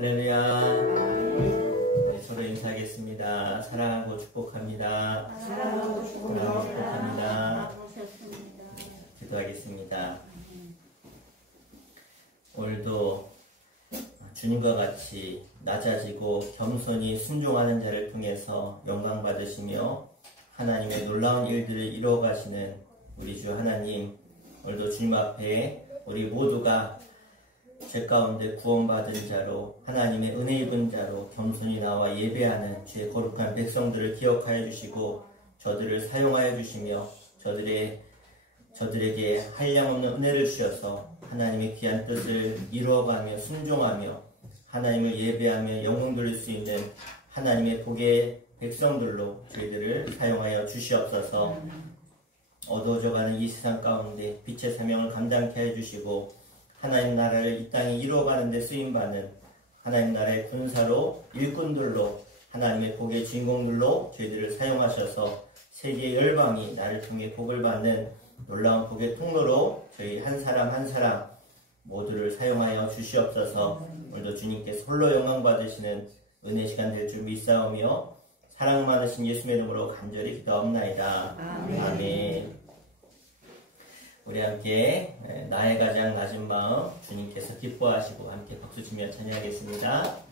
할렐루야. 네, 서로 인사하겠습니다. 사랑하고 축복합니다. 사랑하고 축복합니다. 기도하겠습니다. 오늘도 주님과 같이 낮아지고 겸손히 순종하는 자를 통해서 영광 받으시며 하나님의 놀라운 일들을 이루어 가시는 우리 주 하나님, 오늘도 주님 앞에 우리 모두가 죄 가운데 구원받은 자로 하나님의 은혜 입은 자로 겸손히 나와 예배하는 주의 거룩한 백성들을 기억하여 주시고 저들을 사용하여 주시며 저들에게 한량없는 은혜를 주셔서 하나님의 귀한 뜻을 이루어가며 순종하며 하나님을 예배하며 영광 돌릴 수 있는 하나님의 복의 백성들로 저희들을 사용하여 주시옵소서. 어두워져가는 이 세상 가운데 빛의 사명을 감당케 해주시고 하나님 나라를 이 땅에 이루어가는 데 쓰임받는 하나님 나라의 군사로 일꾼들로 하나님의 복의 주인공들로 저희들을 사용하셔서 세계의 열방이 나를 통해 복을 받는 놀라운 복의 통로로 저희 한 사람 한 사람 모두를 사용하여 주시옵소서. 오늘도 주님께서 홀로 영광 받으시는 은혜 시간 될 줄 믿사오며 사랑 많으신 예수의 이름으로 간절히 기도하옵나이다. 아멘. 우리 함께 나의 가장 낮은 마음 주님께서 기뻐하시고 함께 박수 치며 찬양하겠습니다.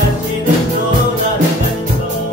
하시는 또 나를 가리켜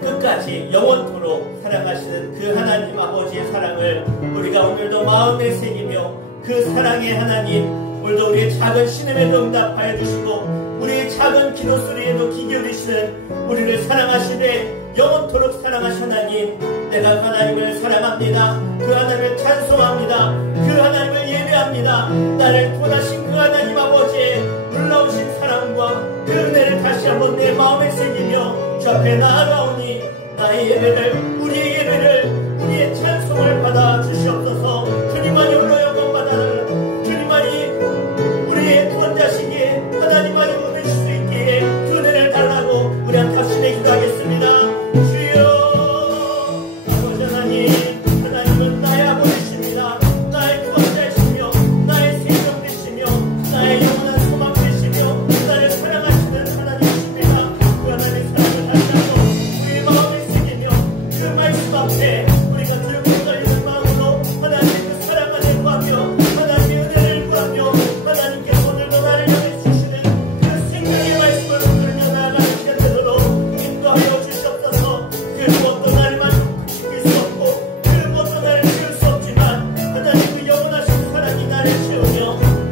끝까지 영원토록 사랑하시는 그 하나님 아버지의 사랑을 우리가 오늘도 마음에 새기며 그 사랑의 하나님, 오늘도 우리의 작은 신음에도 응답하여 주시고 우리의 작은 기도 소리에도 귀 기울이시는 우리를 사랑하시되 영원토록 사랑하신 하나님, 내가 그 하나님을 사랑합니다. 그 하나님을 찬송합니다. 그 하나님을 예배합니다. 나를 구원하신 그 하나님 아버지의 놀라우신 사랑과 그 은혜를 다시 한번 내 마음에 새기며 주 앞에 나아가오니 나의 예배를, 우리의 예배를, 우리의 찬송을 받아 주시옵소서. 주님만이 홀로 영광 받아라. 주님만이 우리의 구원자시기에 하나님만이 오늘 수 있기에 그 은혜를 달라고 우리 한 탑신에 기도하겠습니다. 주여 아버지 하나님, 하나님은 나의 아버지십니다. 나의 구원자이시며 나의 생명 되시며 나의 영원한 소망 되시며 나를 사랑하시는 하나님이십니다. 그 하나님의 사랑을 다시 한번 우리의 마음에 새기며 그 말씀 앞에 우리가 들고 달리는 마음으로 하나님의 그 사랑 안에 구하며 하나님의 은혜를 구하며 하나님께서 오늘도 나를 향해 주시는 그 생명의 말씀을 들으며 나아가는 시간 되도록 인도하여 주시옵소서. 그 무엇도 나를 만족시킬 수 없고 그 무엇도 나를 채울 수 없지만 하나님 그 영원하신 사랑이 나를 채우며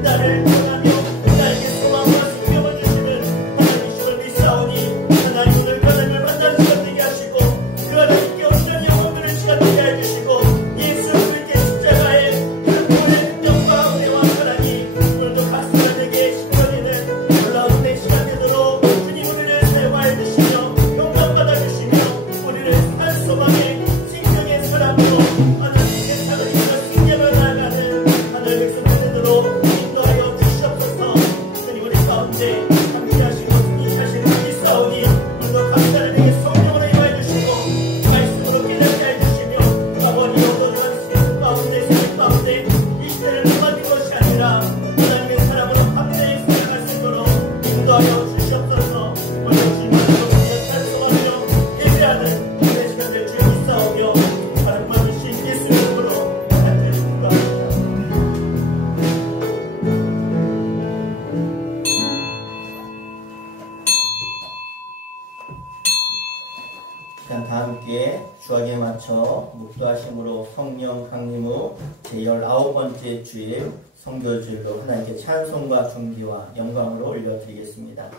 나를 구원하며 나에게 소망과 생명을 주시는 하나님이심을 믿사오니 하나님 오늘 하나님을 만나는 시간 되게 하시고 그 하나님께 온전히 영혼들을 시간 되게 해주시고 예수 그리스도의 십자가의 그 구원의 능력과 은혜와 사랑이 오늘도 각 사람에게 시켜지는 놀라운 내 시간 되도록 주님 우리를 사용하여 주시며 영광 받아주시며 우리를 한 소망의 생명의 사랑으로 하나님의 사랑을 입어 승리하며 나아가는 하늘 백성들 되도록 인도하여 주시옵소서. 주님 우리 가운데 함께하시고 승리하시는 믿사오니 오늘도 각 사람에게 성령으로 임하여 주시고 말씀으로 깨닫게 해주시며 아버지 영원한 세상 가운데 세상 가운데 이 시대를 넘어진 것이 아니라 하나님의 사랑으로 감사히 살아갈 수 있도록 인도하여 주시옵소서. 오늘 주님으로 우리가 찬송하며 예배하는 내 시간 될 주여 믿사오며 사랑만 주신 예수 이름으로 간절히 기도합니다. 시간 다 함께 주하게 맞춰 묵도하심으로 성령 강림 후 제19번째 주일 성교주일로 하나님께 찬송과 존귀와 영광으로 올려드리겠습니다.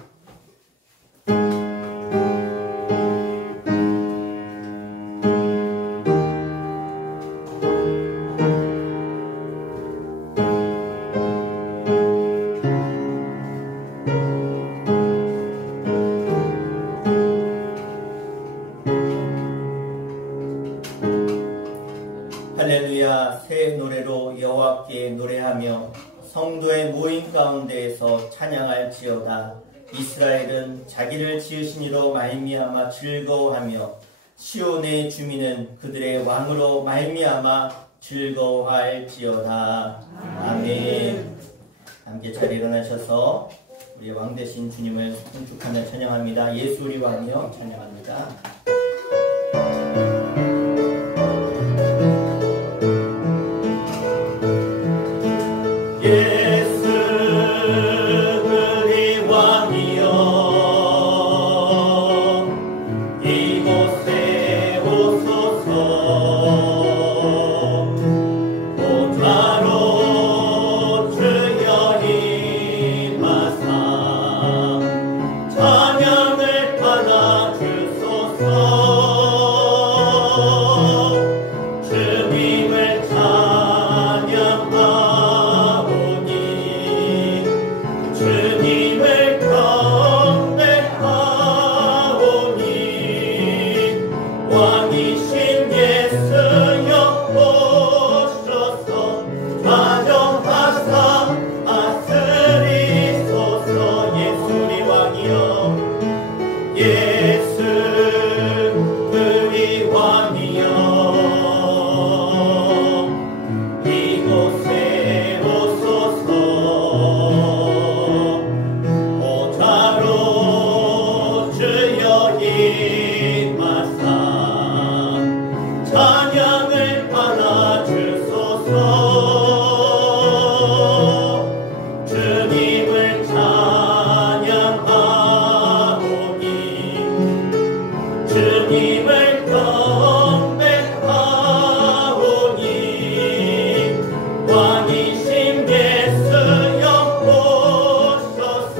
할렐루야. 새 노래로 여호와께 노래하며 성도의 모임 가운데에서 찬양할지어다. 이스라엘은 자기를 지으신 이로 말미암아 즐거워하며 시온의 주민은 그들의 왕으로 말미암아 즐거워할지어다. 아멘. 함께 자리에 일어나셔서 우리 왕 되신 주님을 송축하며 찬양합니다. 예수 우리 왕이여 찬양합니다. 예수 그리 왕이여 이곳에 오소서. 보좌로 주여 임하사 찬양을 받아 주소서. 주님을 경배하오니 왕이신 예수여 오셔서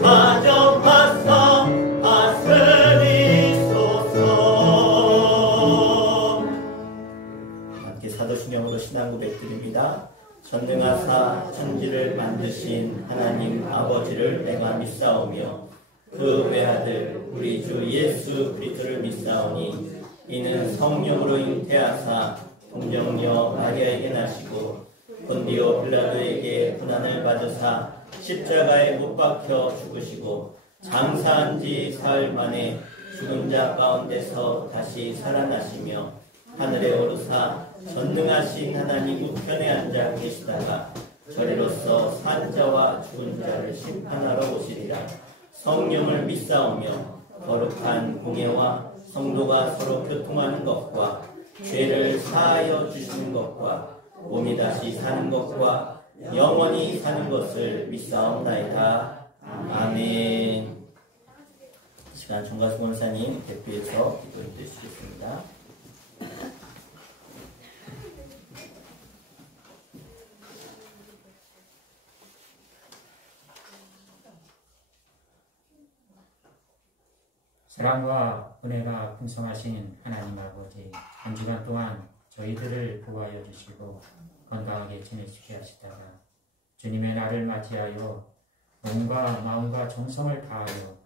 좌정하사 다스리소서. 함께 사도신경으로 신앙 고백드립니다. 전능하사 천지를 만드신 하나님 아버지를 내가 믿사오며 그 외아들 우리 주 예수 그리스도를 믿사오니 이는 성령으로 잉태하사 동정녀 마리아에게 나시고 본디오 빌라도에게 고난을 받으사 십자가에 못 박혀 죽으시고 장사한 지 사흘 만에 죽은 자 가운데서 다시 살아나시며 하늘에 오르사 전능하신 하나님 우편에 앉아 계시다가 저리로서 산 자와 죽은 자를 심판하러 오시리라. 성령을 믿사오며 거룩한 공예와 성도가 서로 교통하는 것과 죄를 사하여 주시는 것과 몸이 다시 사는 것과 영원히 사는 것을 믿사옵나이다. 아멘. 이 시간 정가수 권사님 대표해서 기도해 주시겠습니다. 사랑과 은혜가 풍성하신 하나님 아버지, 한 주간 동안 저희들을 보호하여 주시고 건강하게 지내시게 하시다가 주님의 날을 맞이하여 몸과 마음과 정성을 다하여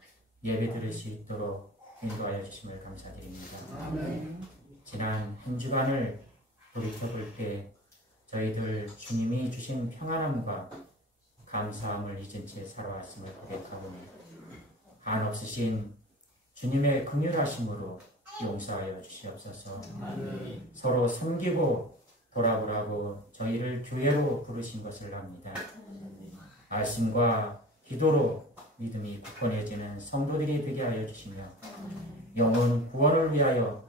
예배 드릴 수 있도록 인도하여 주심을 감사드립니다. 아멘. 지난 한 주간을 돌이켜볼 때 저희들 주님이 주신 평안함과 감사함을 잊은 채 살아왔음을 고백하오니 한없으신 주님의 긍휼하심으로 용서하여 주시옵소서. 아멘. 서로 섬기고 돌아보라고 저희를 교회로 부르신 것을 압니다. 말씀과 기도로 믿음이 굳건해지는 성도들이 되게 하여 주시며 영혼 구원을 위하여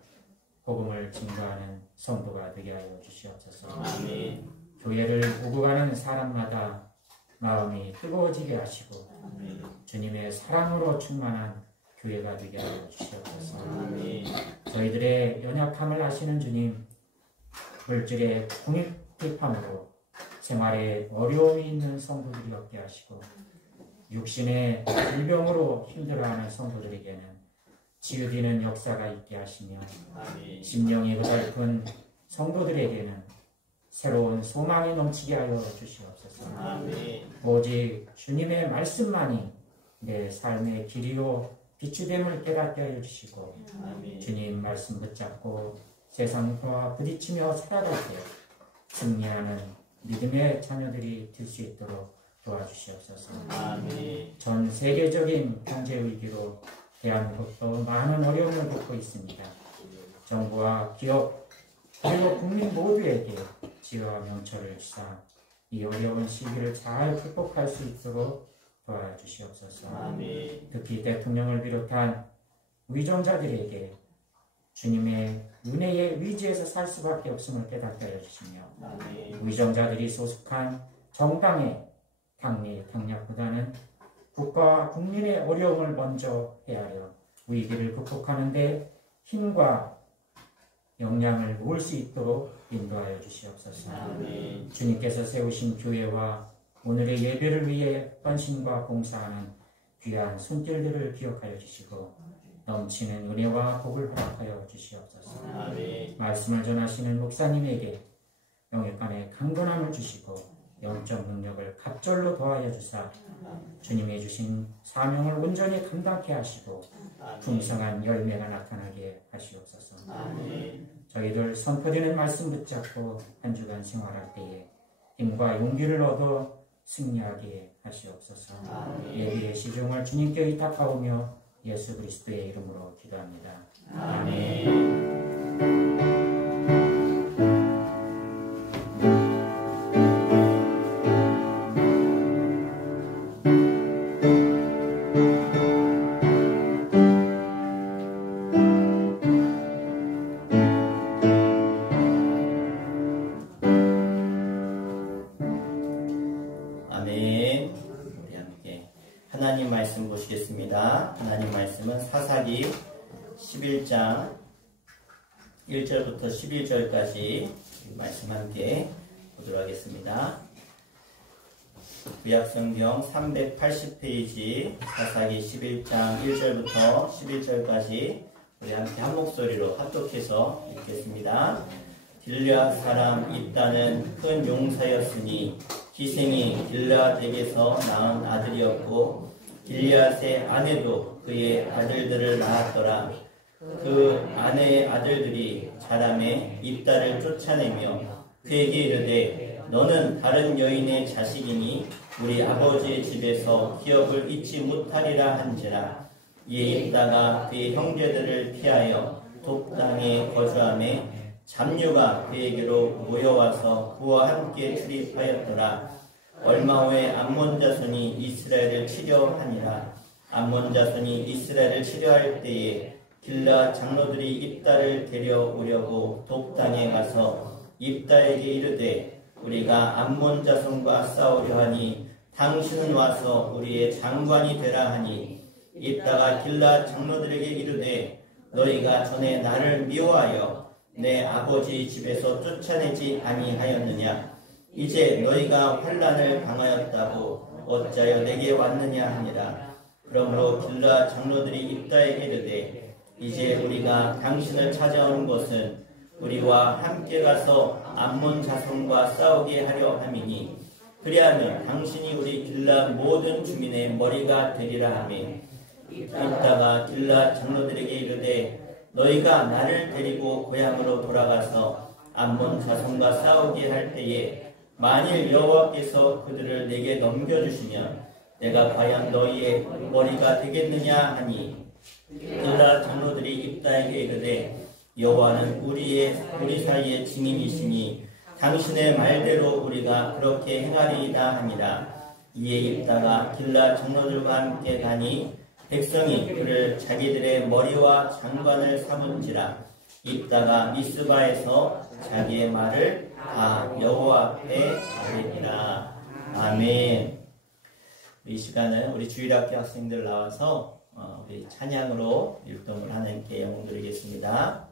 복음을 증거하는 성도가 되게 하여 주시옵소서. 아멘. 교회를 오고 가는 사람마다 마음이 뜨거워지게 하시고 아멘. 주님의 사랑으로 충만한 교회가 되게 하여 주시옵소서. 아멘. 저희들의 연약함을 아시는 주님, 물질의 궁핍함으로 생활에 어려움이 있는 성도들이 없게 하시고 육신의 질병으로 힘들어하는 성도들에게는 치유되는 역사가 있게 하시며 아멘. 심령이 고달픈 성도들에게는 새로운 소망이 넘치게 하여 주시옵소서. 아멘. 오직 주님의 말씀만이 내 삶의 길이요 빛이 됨을 깨닫게 하여 주시고 아멘. 주님 말씀 붙잡고 세상과 부딪히며 살아갈 때 승리하는 믿음의 자녀들이 될 수 있도록 도와주시옵소서. 아멘. 전 세계적인 경제 위기로 대한민국도 많은 어려움을 겪고 있습니다. 정부와 기업 그리고 국민 모두에게 지혜와 명철을 주사 이 어려운 시기를 잘 극복할 수 있도록 도와주시옵소서. 아멘. 특히 대통령을 비롯한 위정자들에게 주님의 은혜의 위지에서 살 수밖에 없음을 깨닫게 하여 주시며 아멘. 위정자들이 소속한 정당의 당략보다는 국가와 국민의 어려움을 먼저 헤아려 위기를 극복하는 데 힘과 역량을 모을 수 있도록 인도하여 주시옵소서. 아멘. 주님께서 세우신 교회와 오늘의 예배를 위해 헌신과 봉사하는 귀한 손길들을 기억하여 주시고 넘치는 은혜와 복을 허락하여 주시옵소서. 아멘. 말씀을 전하시는 목사님에게 영역간의 강건함을 주시고 영적 능력을 갑절로 더하여 주사 주님이 주신 사명을 온전히 감당케 하시고 풍성한 열매가 나타나게 하시옵소서. 아멘. 저희들 선포되는 말씀 붙잡고 한 주간 생활할 때에 힘과 용기를 얻어 승리하게 하시옵소서. 예비의 시종을 주님께 의탁하오며 예수 그리스도의 이름으로 기도합니다. 아멘. 하나님 말씀 보시겠습니다. 하나님 말씀은 사사기 11장 1절부터 11절까지 말씀 함께 보도록 하겠습니다. 구약성경 380페이지 사사기 11장 1절부터 11절까지 우리 함께 한 목소리로 합독해서 읽겠습니다. 길르앗 사람 입다는 큰 용사였으니 기생이 길르앗에게서 낳은 아들이었고 길르앗의 아내도 그의 아들들을 낳았더라. 그 아내의 아들들이 자라매 입다를 쫓아내며 그에게 이르되 너는 다른 여인의 자식이니 우리 아버지의 집에서 기업을 잊지 못하리라 한지라. 이에 입다가 그의 형제들을 피하여 독당에 거주하며 잡류가 그에게로 모여와서 그와 함께 출입하였더라. 얼마 후에 암몬 자손이 이스라엘을 치려하니라. 암몬 자손이 이스라엘을 치려할 때에 길르앗 장로들이 입다를 데려오려고 독당에 가서 입다에게 이르되 우리가 암몬 자손과 싸우려 하니 당신은 와서 우리의 장관이 되라 하니 입다가 길르앗 장로들에게 이르되 너희가 전에 나를 미워하여 내 아버지 집에서 쫓아내지 아니하였느냐. 이제 너희가 환난을 당하였다고 어찌하여 내게 왔느냐 하니라. 그러므로 길르앗 장로들이 입다에게 이르되 이제 우리가 당신을 찾아오는 것은 우리와 함께 가서 암몬 자손과 싸우게 하려 함이니 그리하면 당신이 우리 길르앗 모든 주민의 머리가 되리라 하며 입다가 길르앗 장로들에게 이르되 너희가 나를 데리고 고향으로 돌아가서 암몬 자손과 싸우게 할 때에 만일 여호와께서 그들을 내게 넘겨주시면 내가 과연 너희의 머리가 되겠느냐 하니 길르앗 장로들이 입다에게 이르되 여호와는 우리 사이의 증인이시니 당신의 말대로 우리가 그렇게 행하리이다 하니라. 이에 입다가 길르앗 장로들과 함께 가니 백성이 그를 자기들의 머리와 장관을 삼은지라. 입다가 미스바에서 자기의 말을 다 여호와 앞에 아뢰니라. 아멘. 이 시간은 우리 주일학교 학생들 나와서 우리 찬양으로 율동을 하나님께 영광 드리겠습니다.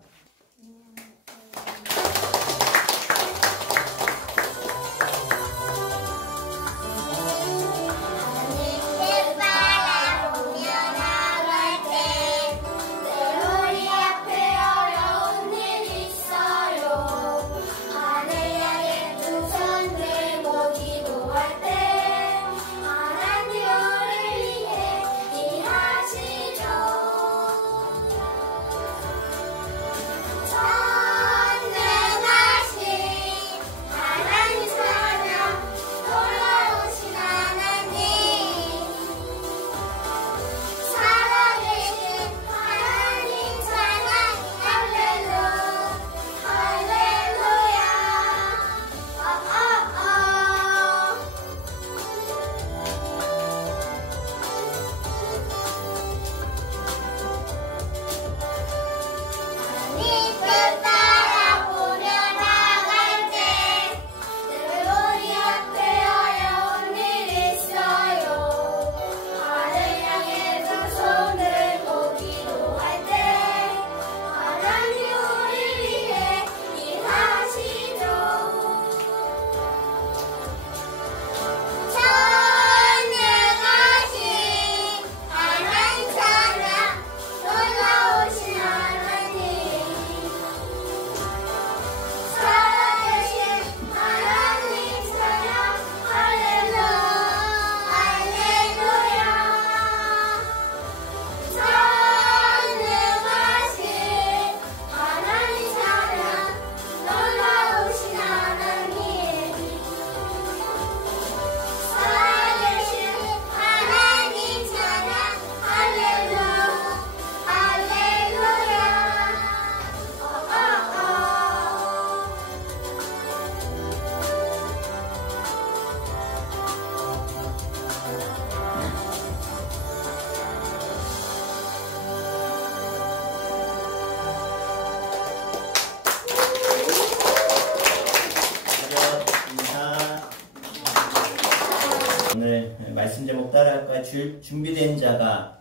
말씀 제목 따라할까요? 준비된 자가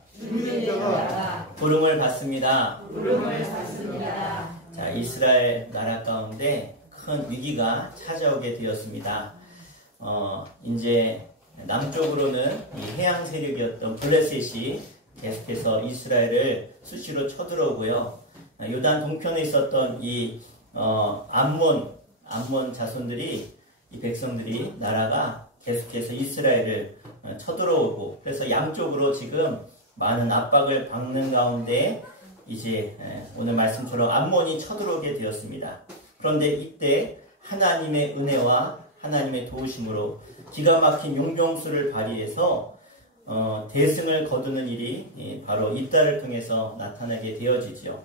부름을 받습니다. 부름을 받습니다. 자, 이스라엘 나라 가운데 큰 위기가 찾아오게 되었습니다. 이제 남쪽으로는 이 해양 세력이었던 블레셋이 계속해서 이스라엘을 수시로 쳐들어오고요. 요단 동편에 있었던 이 암몬 자손들이, 이 백성들이, 나라가 계속해서 이스라엘을 쳐들어오고, 그래서 양쪽으로 지금 많은 압박을 받는 가운데 이제 오늘 말씀처럼 암몬이 쳐들어오게 되었습니다. 그런데 이때 하나님의 은혜와 하나님의 도우심으로 기가 막힌 용병수를 발휘해서 대승을 거두는 일이 바로 입다를 통해서 나타나게 되어지죠.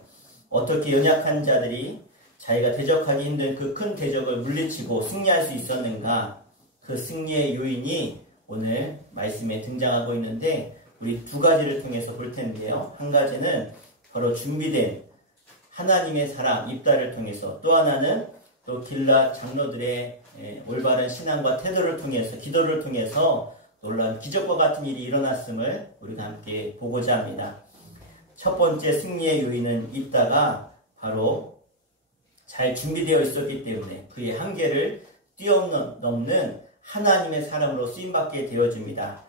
어떻게 연약한 자들이 자기가 대적하기 힘든 그 큰 대적을 물리치고 승리할 수 있었는가, 그 승리의 요인이 오늘 말씀에 등장하고 있는데 우리 두 가지를 통해서 볼 텐데요. 한 가지는 바로 준비된 하나님의 사람 입다를 통해서, 또 하나는 또 길앗 장로들의 올바른 신앙과 태도를 통해서, 기도를 통해서 놀라운 기적과 같은 일이 일어났음을 우리가 함께 보고자 합니다. 첫 번째 승리의 요인은 입다가 바로 잘 준비되어 있었기 때문에 그의 한계를 뛰어넘는 하나님의 사람으로 쓰임받게 되어집니다.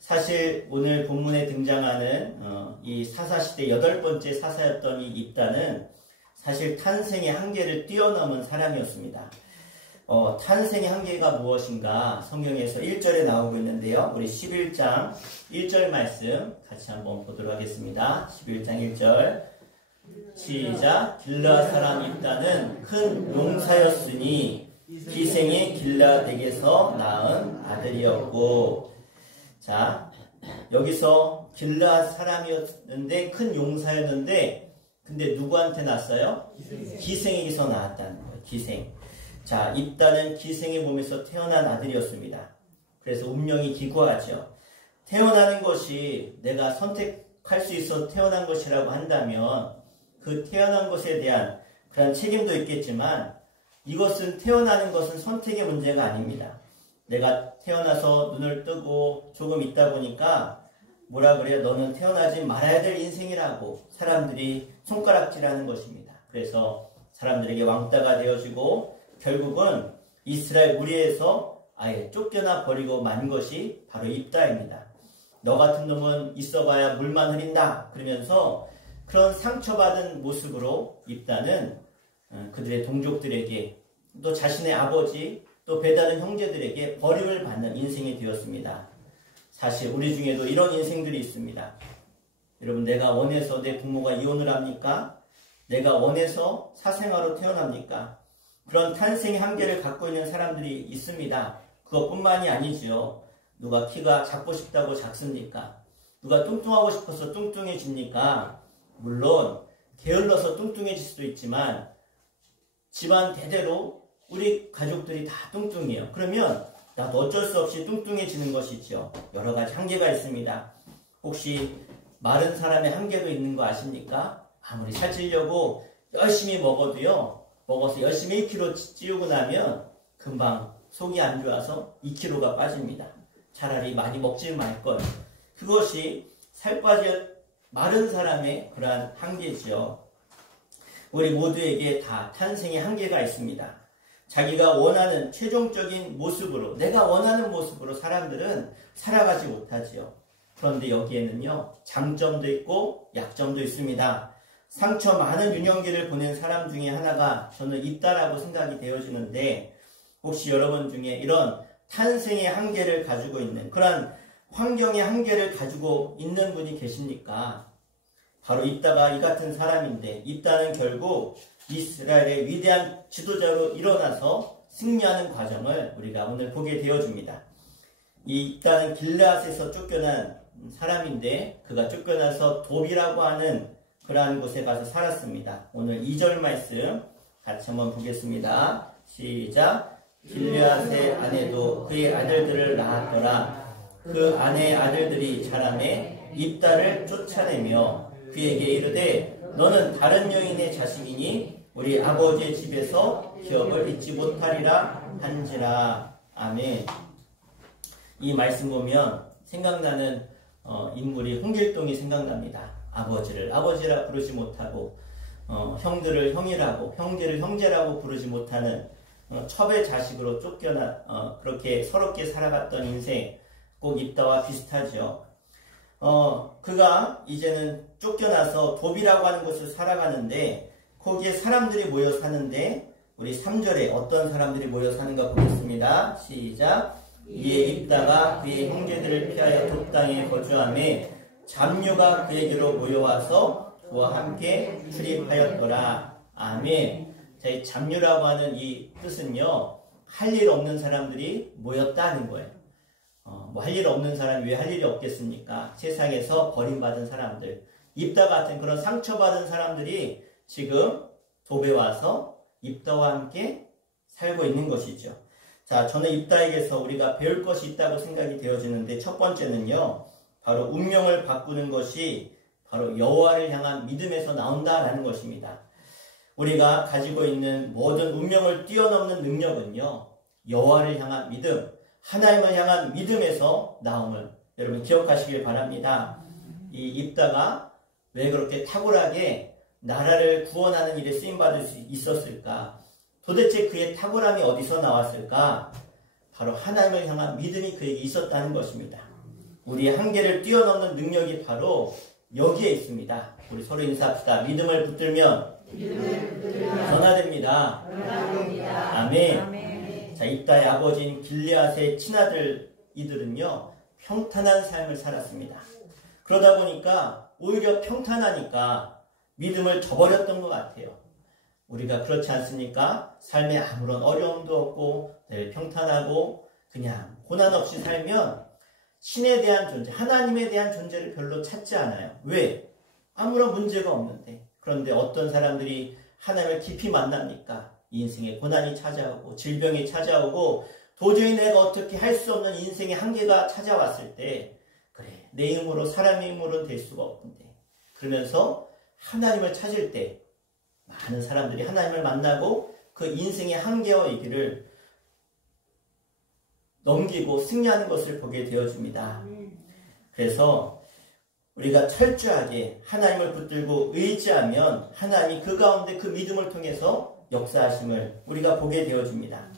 사실 오늘 본문에 등장하는 이 사사시대 8번째 사사였던 이 입다는 사실 탄생의 한계를 뛰어넘은 사람이었습니다. 탄생의 한계가 무엇인가 성경에서 1절에 나오고 있는데요. 우리 11장 1절 말씀 같이 한번 보도록 하겠습니다. 11장 1절 시작. 길앗 사람 입다는 큰 용사였으니 기생이 길앗에게서 낳은 아들이었고, 자, 여기서 길앗 사람이었는데 큰 용사였는데, 근데 누구한테 낳았어요? 기생에게서 낳았다는 거예요. 기생. 자, 입다는 기생의 몸에서 태어난 아들이었습니다. 그래서 운명이 기구하죠. 태어나는 것이 내가 선택할 수 있어 태어난 것이라고 한다면 그 태어난 것에 대한 그런 책임도 있겠지만, 이것은 태어나는 것은 선택의 문제가 아닙니다. 내가 태어나서 눈을 뜨고 조금 있다 보니까 뭐라 그래요? 너는 태어나지 말아야 될 인생이라고 사람들이 손가락질하는 것입니다. 그래서 사람들에게 왕따가 되어지고 결국은 이스라엘 무리에서 아예 쫓겨나 버리고 만 것이 바로 입다입니다. 너 같은 놈은 있어봐야 물만 흐린다 그러면서 그런 상처받은 모습으로 입다는 그들의 동족들에게, 또 자신의 아버지, 또 배다른 형제들에게 버림을 받는 인생이 되었습니다. 사실 우리 중에도 이런 인생들이 있습니다. 여러분, 내가 원해서 내 부모가 이혼을 합니까? 내가 원해서 사생아로 태어납니까? 그런 탄생의 한계를 갖고 있는 사람들이 있습니다. 그것뿐만이 아니죠. 누가 키가 작고 싶다고 작습니까? 누가 뚱뚱하고 싶어서 뚱뚱해집니까? 물론 게을러서 뚱뚱해질 수도 있지만 집안 대대로 우리 가족들이 다 뚱뚱해요. 그러면 나도 어쩔 수 없이 뚱뚱해지는 것이죠. 여러 가지 한계가 있습니다. 혹시 마른 사람의 한계도 있는 거 아십니까? 아무리 살찌려고 열심히 먹어도요, 먹어서 열심히 1kg 찌우고 나면 금방 속이 안 좋아서 2kg가 빠집니다. 차라리 많이 먹지 말걸. 그것이 살 빠져 마른 사람의 그러한 한계지요. 우리 모두에게 다 탄생의 한계가 있습니다. 자기가 원하는 최종적인 모습으로, 내가 원하는 모습으로 사람들은 살아가지 못하지요. 그런데 여기에는요, 장점도 있고 약점도 있습니다. 상처 많은 유년기를 보낸 사람 중에 하나가 저는 입다라고 생각이 되어지는데, 혹시 여러분 중에 이런 탄생의 한계를 가지고 있는, 그런 환경의 한계를 가지고 있는 분이 계십니까? 바로 입다가 이 같은 사람인데, 입다는 결국 이스라엘의 위대한 지도자로 일어나서 승리하는 과정을 우리가 오늘 보게 되어줍니다. 이 입다는 길앗에서 쫓겨난 사람인데, 그가 쫓겨나서 돕이라고 하는 그러한 곳에 가서 살았습니다. 오늘 2절 말씀 같이 한번 보겠습니다. 시작. 길앗의 아내도 그의 아들들을 낳았더라. 그 아내의 아들들이 자라매 입다를 쫓아내며 그에게 이르되 너는 다른 여인의 자식이니 우리 아버지의 집에서 기업을 잊지 못하리라 한지라. 아멘. 이 말씀 보면 생각나는 인물이 홍길동이 생각납니다. 아버지를 아버지라 부르지 못하고 형들을 형이라고, 형제를 형제라고 부르지 못하는 첩의 자식으로 그렇게 서럽게 살아갔던 인생, 꼭 입다와 비슷하죠. 그가 이제는 쫓겨나서 도비라고 하는 곳을 살아가는데, 거기에 사람들이 모여 사는데, 우리 3절에 어떤 사람들이 모여 사는가 보겠습니다. 시작. 이에 입다가 그의 형제들을 피하여 돛 땅에 거주하며 잡류가 그에게로 모여와서 그와 함께 출입하였더라. 아멘. 자, 이 잡류라고 하는 이 뜻은요, 할 일 없는 사람들이 모였다는 거예요. 뭐 할 일 없는 사람이 왜 할 일이 없겠습니까? 세상에서 버림받은 사람들, 입다 같은 그런 상처받은 사람들이 지금 도배에 와서 입다와 함께 살고 있는 것이죠. 자, 저는 입다에게서 우리가 배울 것이 있다고 생각이 되어지는데, 첫 번째는요, 바로 운명을 바꾸는 것이 바로 여호와를 향한 믿음에서 나온다라는 것입니다. 우리가 가지고 있는 모든 운명을 뛰어넘는 능력은요, 여호와를 향한 믿음, 하나님을 향한 믿음에서 나옴을 여러분 기억하시길 바랍니다. 이 입다가 왜 그렇게 탁월하게 나라를 구원하는 일에 쓰임받을 수 있었을까? 도대체 그의 탁월함이 어디서 나왔을까? 바로 하나님을 향한 믿음이 그에게 있었다는 것입니다. 우리의 한계를 뛰어넘는 능력이 바로 여기에 있습니다. 우리 서로 인사합시다. 믿음을 붙들면 변화됩니다. 아멘. 자, 입다의 아버지인 길르앗의 친아들 이들은요, 평탄한 삶을 살았습니다. 그러다 보니까 오히려 평탄하니까 믿음을 저버렸던 것 같아요. 우리가 그렇지 않습니까? 삶에 아무런 어려움도 없고 늘 평탄하고 그냥 고난 없이 살면 신에 대한 존재, 하나님에 대한 존재를 별로 찾지 않아요. 왜? 아무런 문제가 없는데. 그런데 어떤 사람들이 하나님을 깊이 만납니까? 인생에 고난이 찾아오고 질병이 찾아오고 도저히 내가 어떻게 할 수 없는 인생의 한계가 찾아왔을 때, 그래, 내 힘으로, 사람의 힘으로는 될 수가 없는데, 그러면서 하나님을 찾을 때 많은 사람들이 하나님을 만나고 그 인생의 한계와 위기를 넘기고 승리하는 것을 보게 되어집니다. 그래서 우리가 철저하게 하나님을 붙들고 의지하면 하나님이 그 가운데 그 믿음을 통해서 역사하심을 우리가 보게 되어집니다.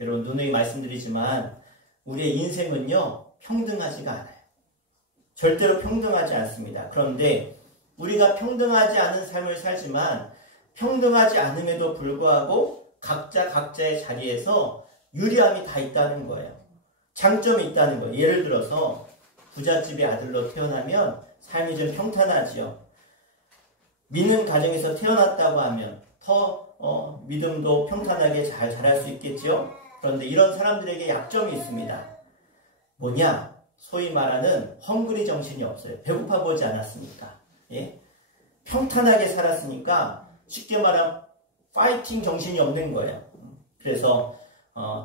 여러분, 누누이 말씀드리지만 우리의 인생은요, 평등하지가 않아요. 절대로 평등하지 않습니다. 그런데 우리가 평등하지 않은 삶을 살지만 평등하지 않음에도 불구하고 각자 각자의 자리에서 유리함이 다 있다는 거예요. 장점이 있다는 거예요. 예를 들어서 부잣집의 아들로 태어나면 삶이 좀 평탄하지요. 믿는 가정에서 태어났다고 하면 더 믿음도 평탄하게 잘 자랄 수 있겠죠. 그런데 이런 사람들에게 약점이 있습니다. 뭐냐? 소위 말하는 헝그리 정신이 없어요. 배고파 보지 않았습니까? 예? 평탄하게 살았으니까 쉽게 말하면 파이팅 정신이 없는 거예요. 그래서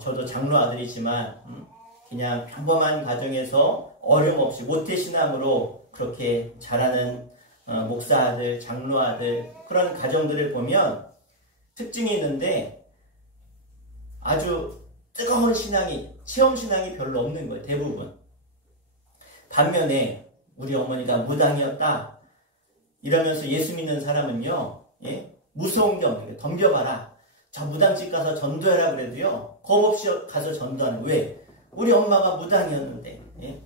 저도 장로 아들이지만 그냥 평범한 가정에서 어려움 없이 모태신앙으로 그렇게 자라는 목사 아들, 장로 아들, 그런 가정들을 보면 특징이 있는데 아주 뜨거운 신앙이, 체험 신앙이 별로 없는 거예요. 대부분. 반면에 우리 어머니가 무당이었다 이러면서 예수 믿는 사람은요, 예? 무서운 게 없는 거예요. 덤벼봐라. 저 무당집 가서 전도해라 그래도요, 겁 없이 가서 전도하는. 왜? 우리 엄마가 무당이었는데. 예?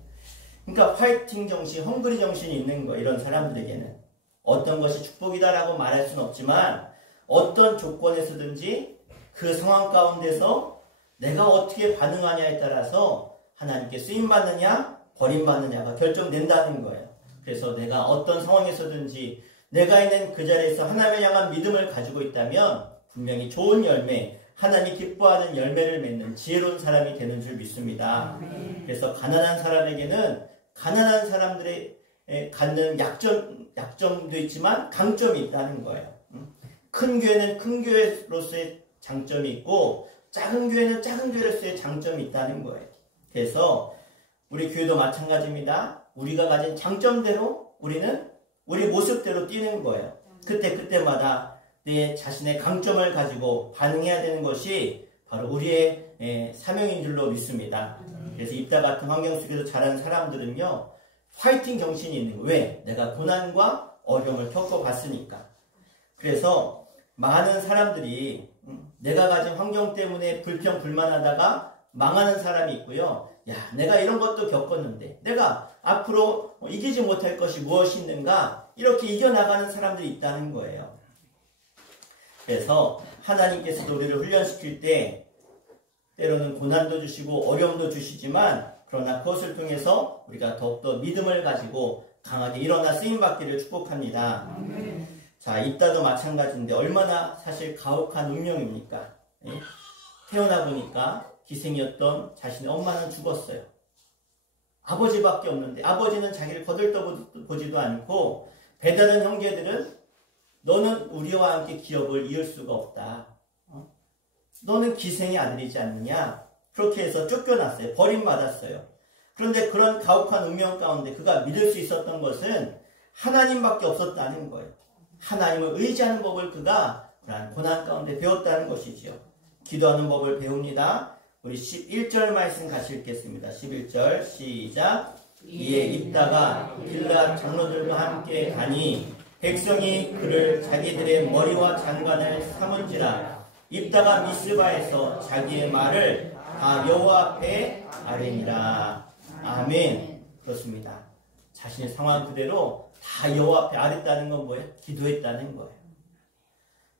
그러니까 파이팅 정신, 헝그리 정신이 있는 거, 이런 사람들에게는 어떤 것이 축복이다라고 말할 수는 없지만 어떤 조건에서든지 그 상황 가운데서 내가 어떻게 반응하냐에 따라서 하나님께 쓰임받느냐 버림받느냐가 결정된다는 거예요. 그래서 내가 어떤 상황에서든지 내가 있는 그 자리에서 하나님을 향한 믿음을 가지고 있다면 분명히 좋은 열매, 하나님이 기뻐하는 열매를 맺는 지혜로운 사람이 되는 줄 믿습니다. 그래서 가난한 사람에게는 가난한 사람들의 갖는 약점도 있지만 강점이 있다는 거예요. 큰 교회는 큰 교회로서의 장점이 있고 작은 교회는 작은 교회로서의 장점이 있다는 거예요. 그래서 우리 교회도 마찬가지입니다. 우리가 가진 장점대로 우리는 우리 모습대로 뛰는 거예요. 그때마다 내 자신의 강점을 가지고 반응해야 되는 것이 바로 우리의 사명인 줄로 믿습니다. 그래서 입다 같은 환경 속에서 자란 사람들은요, 파이팅 정신이 있는 거예요. 왜? 내가 고난과 어려움을 겪어봤으니까. 그래서 많은 사람들이 내가 가진 환경 때문에 불평불만하다가 망하는 사람이 있고요. 야, 내가 이런 것도 겪었는데 내가 앞으로 이기지 못할 것이 무엇이 있는가, 이렇게 이겨나가는 사람들이 있다는 거예요. 그래서 하나님께서도 우리를 훈련시킬 때 때로는 고난도 주시고 어려움도 주시지만, 그러나 그것을 통해서 우리가 더욱더 믿음을 가지고 강하게 일어나 쓰임받기를 축복합니다. 자, 입다도 마찬가지인데 얼마나 사실 가혹한 운명입니까? 예? 태어나 보니까 기생이었던 자신의 엄마는 죽었어요. 아버지밖에 없는데 아버지는 자기를 거들떠보지도 않고, 배다른 형제들은 너는 우리와 함께 기업을 이을 수가 없다. 너는 기생의 아들이지 않느냐? 그렇게 해서 쫓겨났어요. 버림받았어요. 그런데 그런 가혹한 운명 가운데 그가 믿을 수 있었던 것은 하나님밖에 없었다는 거예요. 하나님을 의지하는 법을 그가 그러한 고난 가운데 배웠다는 것이지요. 기도하는 법을 배웁니다. 우리 11절 말씀 같이 읽겠습니다. 11절 시작. 이에 입다가 빌라 장로들과 함께 가니 백성이 그를 자기들의 머리와 장관을 삼은지라. 입다가 미스바에서 자기의 말을 다 여호와 앞에 아뢰니라. 아멘. 그렇습니다. 자신의 상황 그대로 다 여호와 앞에 아뢰었다는 건 뭐예요? 기도했다는 거예요.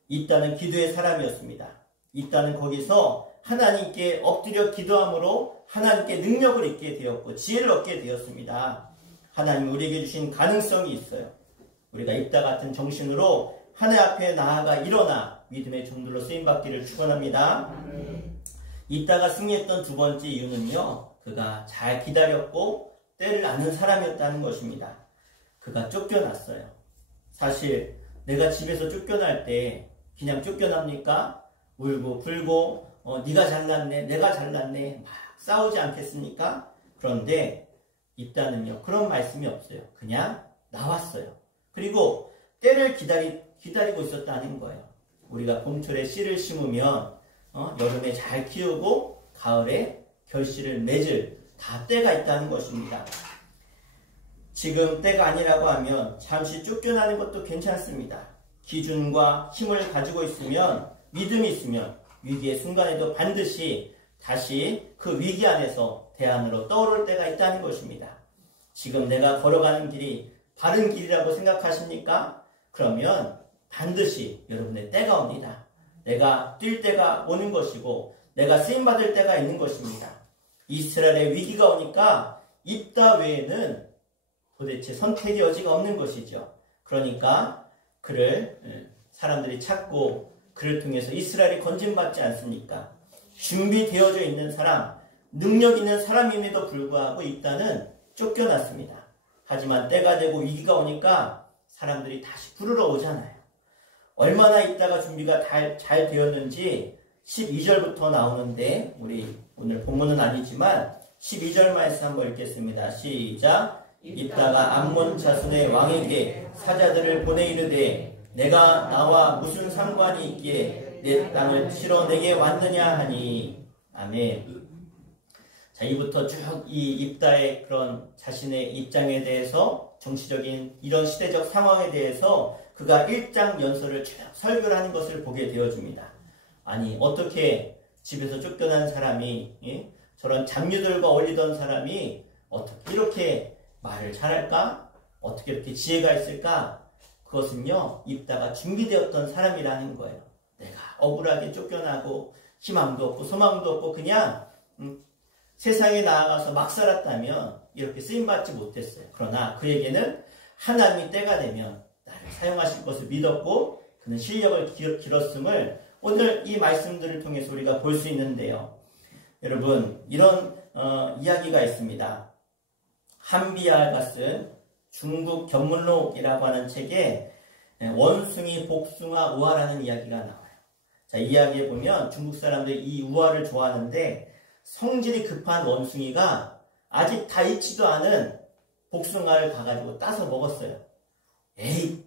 입다는 기도의 사람이었습니다. 입다는 거기서 하나님께 엎드려 기도함으로 하나님께 능력을 얻게 되었고 지혜를 얻게 되었습니다. 하나님 우리에게 주신 가능성이 있어요. 우리가 입다 같은 정신으로 하나님 앞에 나아가 일어나 믿음의 종들로 쓰임받기를 축원합니다. 입다가 승리했던 두 번째 이유는요, 그가 잘 기다렸고 때를 아는 사람이었다는 것입니다. 그가 쫓겨났어요. 사실 내가 집에서 쫓겨날 때 그냥 쫓겨납니까? 울고 불고 네가 잘났네, 내가 잘났네, 막 싸우지 않겠습니까? 그런데 입다는요, 그런 말씀이 없어요. 그냥 나왔어요. 그리고 때를 기다리고 있었다는 거예요. 우리가 봄철에 씨를 심으면 여름에 잘 키우고 가을에 결실을 맺을 다 때가 있다는 것입니다. 지금 때가 아니라고 하면 잠시 쫓겨나는 것도 괜찮습니다. 기준과 힘을 가지고 있으면, 믿음이 있으면 위기의 순간에도 반드시 다시 그 위기 안에서 대안으로 떠오를 때가 있다는 것입니다. 지금 내가 걸어가는 길이 바른 길이라고 생각하십니까? 그러면 반드시 여러분의 때가 옵니다. 내가 뛸 때가 오는 것이고 내가 쓰임받을 때가 있는 것입니다. 이스라엘의 위기가 오니까 입다 외에는 도대체 선택의 여지가 없는 것이죠. 그러니까 그를 사람들이 찾고 그를 통해서 이스라엘이 건진받지 않습니까? 준비되어져 있는 사람, 능력 있는 사람임에도 불구하고 입다는 쫓겨났습니다. 하지만 때가 되고 위기가 오니까 사람들이 다시 부르러 오잖아요. 얼마나 있다가 준비가 잘 되었는지 12절부터 나오는데, 우리 오늘 본문은 아니지만 12절 말씀 한번 읽겠습니다. 시작. 입다가 암몬 자손의 왕에게 사자들을 보내 이르되 내가 나와 무슨 상관이 있기에 내 땅을 치러 내게 왔느냐 하니. 아멘. 자, 이부터 쭉 이 입다의 그런 자신의 입장에 대해서, 정치적인 이런 시대적 상황에 대해서 그가 일장 연설을 쭉 설교를 하는 것을 보게 되어줍니다. 아니, 어떻게 집에서 쫓겨난 사람이, 저런 잡류들과 어울리던 사람이 어떻게 이렇게 말을 잘할까? 어떻게 이렇게 지혜가 있을까? 그것은요, 입다가 준비되었던 사람이라는 거예요. 내가 억울하게 쫓겨나고 희망도 없고 소망도 없고 그냥 세상에 나아가서 막 살았다면 이렇게 쓰임받지 못했어요. 그러나 그에게는 하나님이 때가 되면 나를 사용하실 것을 믿었고 그는 실력을 길었음을 오늘 이 말씀들을 통해서 우리가 볼 수 있는데요. 여러분, 이런 이야기가 있습니다. 한비아가 쓴 중국 견문록이라고 하는 책에 원숭이, 복숭아, 우화라는 이야기가 나와요. 자, 이 이야기에 보면 중국 사람들이 이 우화를 좋아하는데 성질이 급한 원숭이가 아직 다 익지도 않은 복숭아를 가가지고 따서 먹었어요. 에이,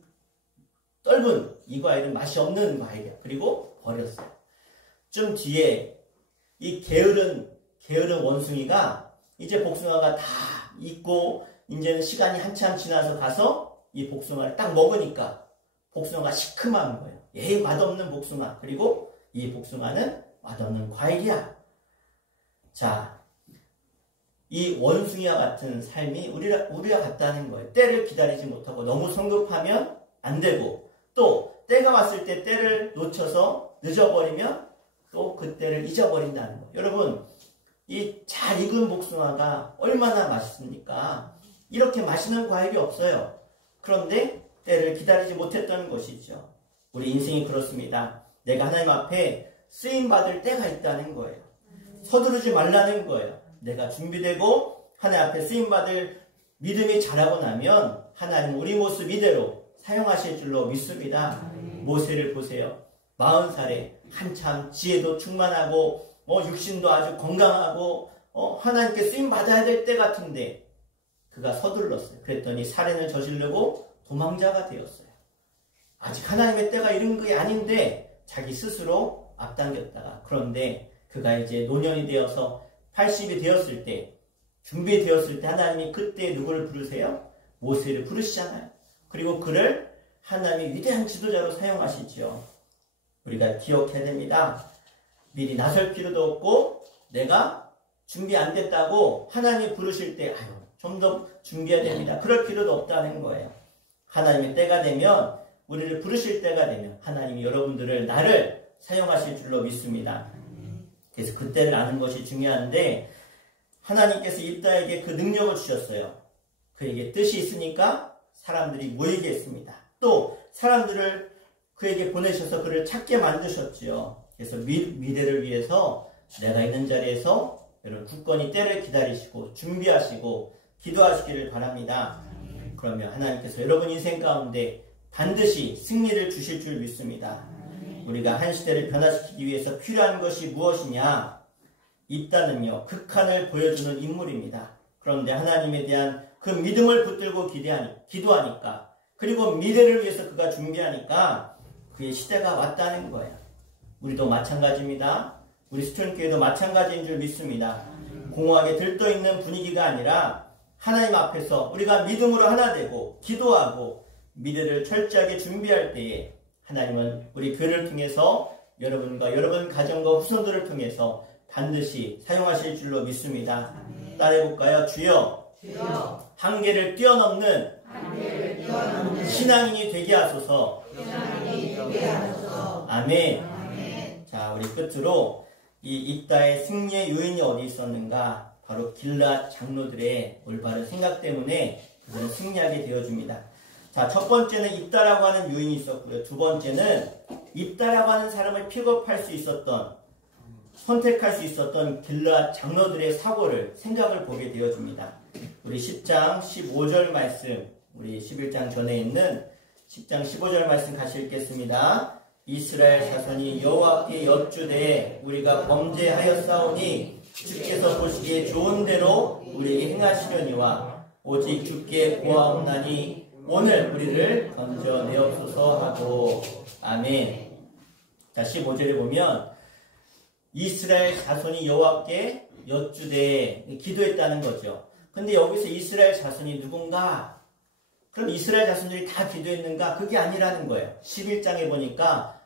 떫은 이 과일은 맛이 없는 과일이야. 그리고 버렸어요. 좀 뒤에 이 게으른 원숭이가 이제 복숭아가 다 익고 이제는 시간이 한참 지나서 가서 이 복숭아를 딱 먹으니까 복숭아가 시큼한 거예요. 맛없는 복숭아. 그리고 이 복숭아는 맛없는 과일이야. 자, 이 원숭이와 같은 삶이 우리가 같다는 거예요. 때를 기다리지 못하고 너무 성급하면 안 되고, 또 때가 왔을 때 때를 놓쳐서 늦어버리면 또 그 때를 잊어버린다는 거예요. 여러분, 이 잘 익은 복숭아가 얼마나 맛있습니까? 이렇게 맛있는 과일이 없어요. 그런데 때를 기다리지 못했던 것이죠. 우리 인생이 그렇습니다. 내가 하나님 앞에 쓰임받을 때가 있다는 거예요. 서두르지 말라는 거예요. 내가 준비되고 하나님 앞에 쓰임받을 믿음이 자라고 나면 하나님 우리 모습 이대로 사용하실 줄로 믿습니다. 모세를 보세요. 40살에 한참 지혜도 충만하고 육신도 아주 건강하고 하나님께 쓰임받아야 될 때 같은데 그가 서둘렀어요. 그랬더니 살인을 저지르고 도망자가 되었어요. 아직 하나님의 때가 이른 게 아닌데 자기 스스로 앞당겼다가, 그런데 그가 이제 노년이 되어서 80이 되었을 때, 준비되었을 때 하나님이 그때 누구를 부르세요? 모세를 부르시잖아요. 그리고 그를 하나님이 위대한 지도자로 사용하시죠. 우리가 기억해야 됩니다. 미리 나설 필요도 없고 내가 준비 안 됐다고 하나님이 부르실 때 좀 더 준비해야 됩니다. 그럴 필요도 없다는 거예요. 하나님의 때가 되면, 우리를 부르실 때가 되면 하나님이 여러분들을, 나를 사용하실 줄로 믿습니다. 그래서 그때를 아는 것이 중요한데, 하나님께서 입다에게 그 능력을 주셨어요. 그에게 뜻이 있으니까 사람들이 모이게 했습니다. 또 사람들을 그에게 보내셔서 그를 찾게 만드셨지요. 그래서 미래를 위해서 내가 있는 자리에서 여러분 굳건히 때를 기다리시고 준비하시고 기도하시기를 바랍니다. 그러면 하나님께서 여러분 인생 가운데 반드시 승리를 주실 줄 믿습니다. 우리가 한 시대를 변화시키기 위해서 필요한 것이 무엇이냐? 입다는요, 극한을 보여주는 인물입니다. 그런데 하나님에 대한 그 믿음을 붙들고 기도하니까, 그리고 미래를 위해서 그가 준비하니까 그의 시대가 왔다는 거예요. 우리도 마찬가지입니다. 우리 스토리교회도 마찬가지인 줄 믿습니다. 공허하게 들떠있는 분위기가 아니라 하나님 앞에서 우리가 믿음으로 하나 되고 기도하고 미래를 철저하게 준비할 때에 하나님은 우리 교회를 통해서 여러분과 여러분 가정과 후손들을 통해서 반드시 사용하실 줄로 믿습니다. 따라해볼까요? 주여, 한계를 뛰어넘는 신앙인이 되게 하소서. 아멘. 자, 우리 끝으로 이 입다의 승리의 요인이 어디 있었는가? 바로 길앗 장로들의 올바른 생각 때문에 그들은 승리하게 되어줍니다. 자, 첫 번째는 입다라고 하는 요인이 있었고요. 두 번째는 입다라고 하는 사람을 픽업할 수 있었던, 선택할 수 있었던 길앗 장로들의 생각을 보게 되어줍니다. 우리 10장 15절 말씀, 우리 11장 전에 있는 10장 15절 말씀 같이 읽겠습니다. 이스라엘 자손이 여호와께 여쭈되 우리가 범죄하였사오니 주께서 보시기에 좋은 대로 우리에게 행하시려니와 오직 주께 구하옵나니 오늘 우리를 건져내옵소서 하고. 아멘. 자, 15절에 보면 이스라엘 자손이 여호와께 여쭈되 기도했다는 거죠. 근데 여기서 이스라엘 자손이 누군가? 그럼 이스라엘 자손들이 다 기도했는가? 그게 아니라는 거예요. 11장에 보니까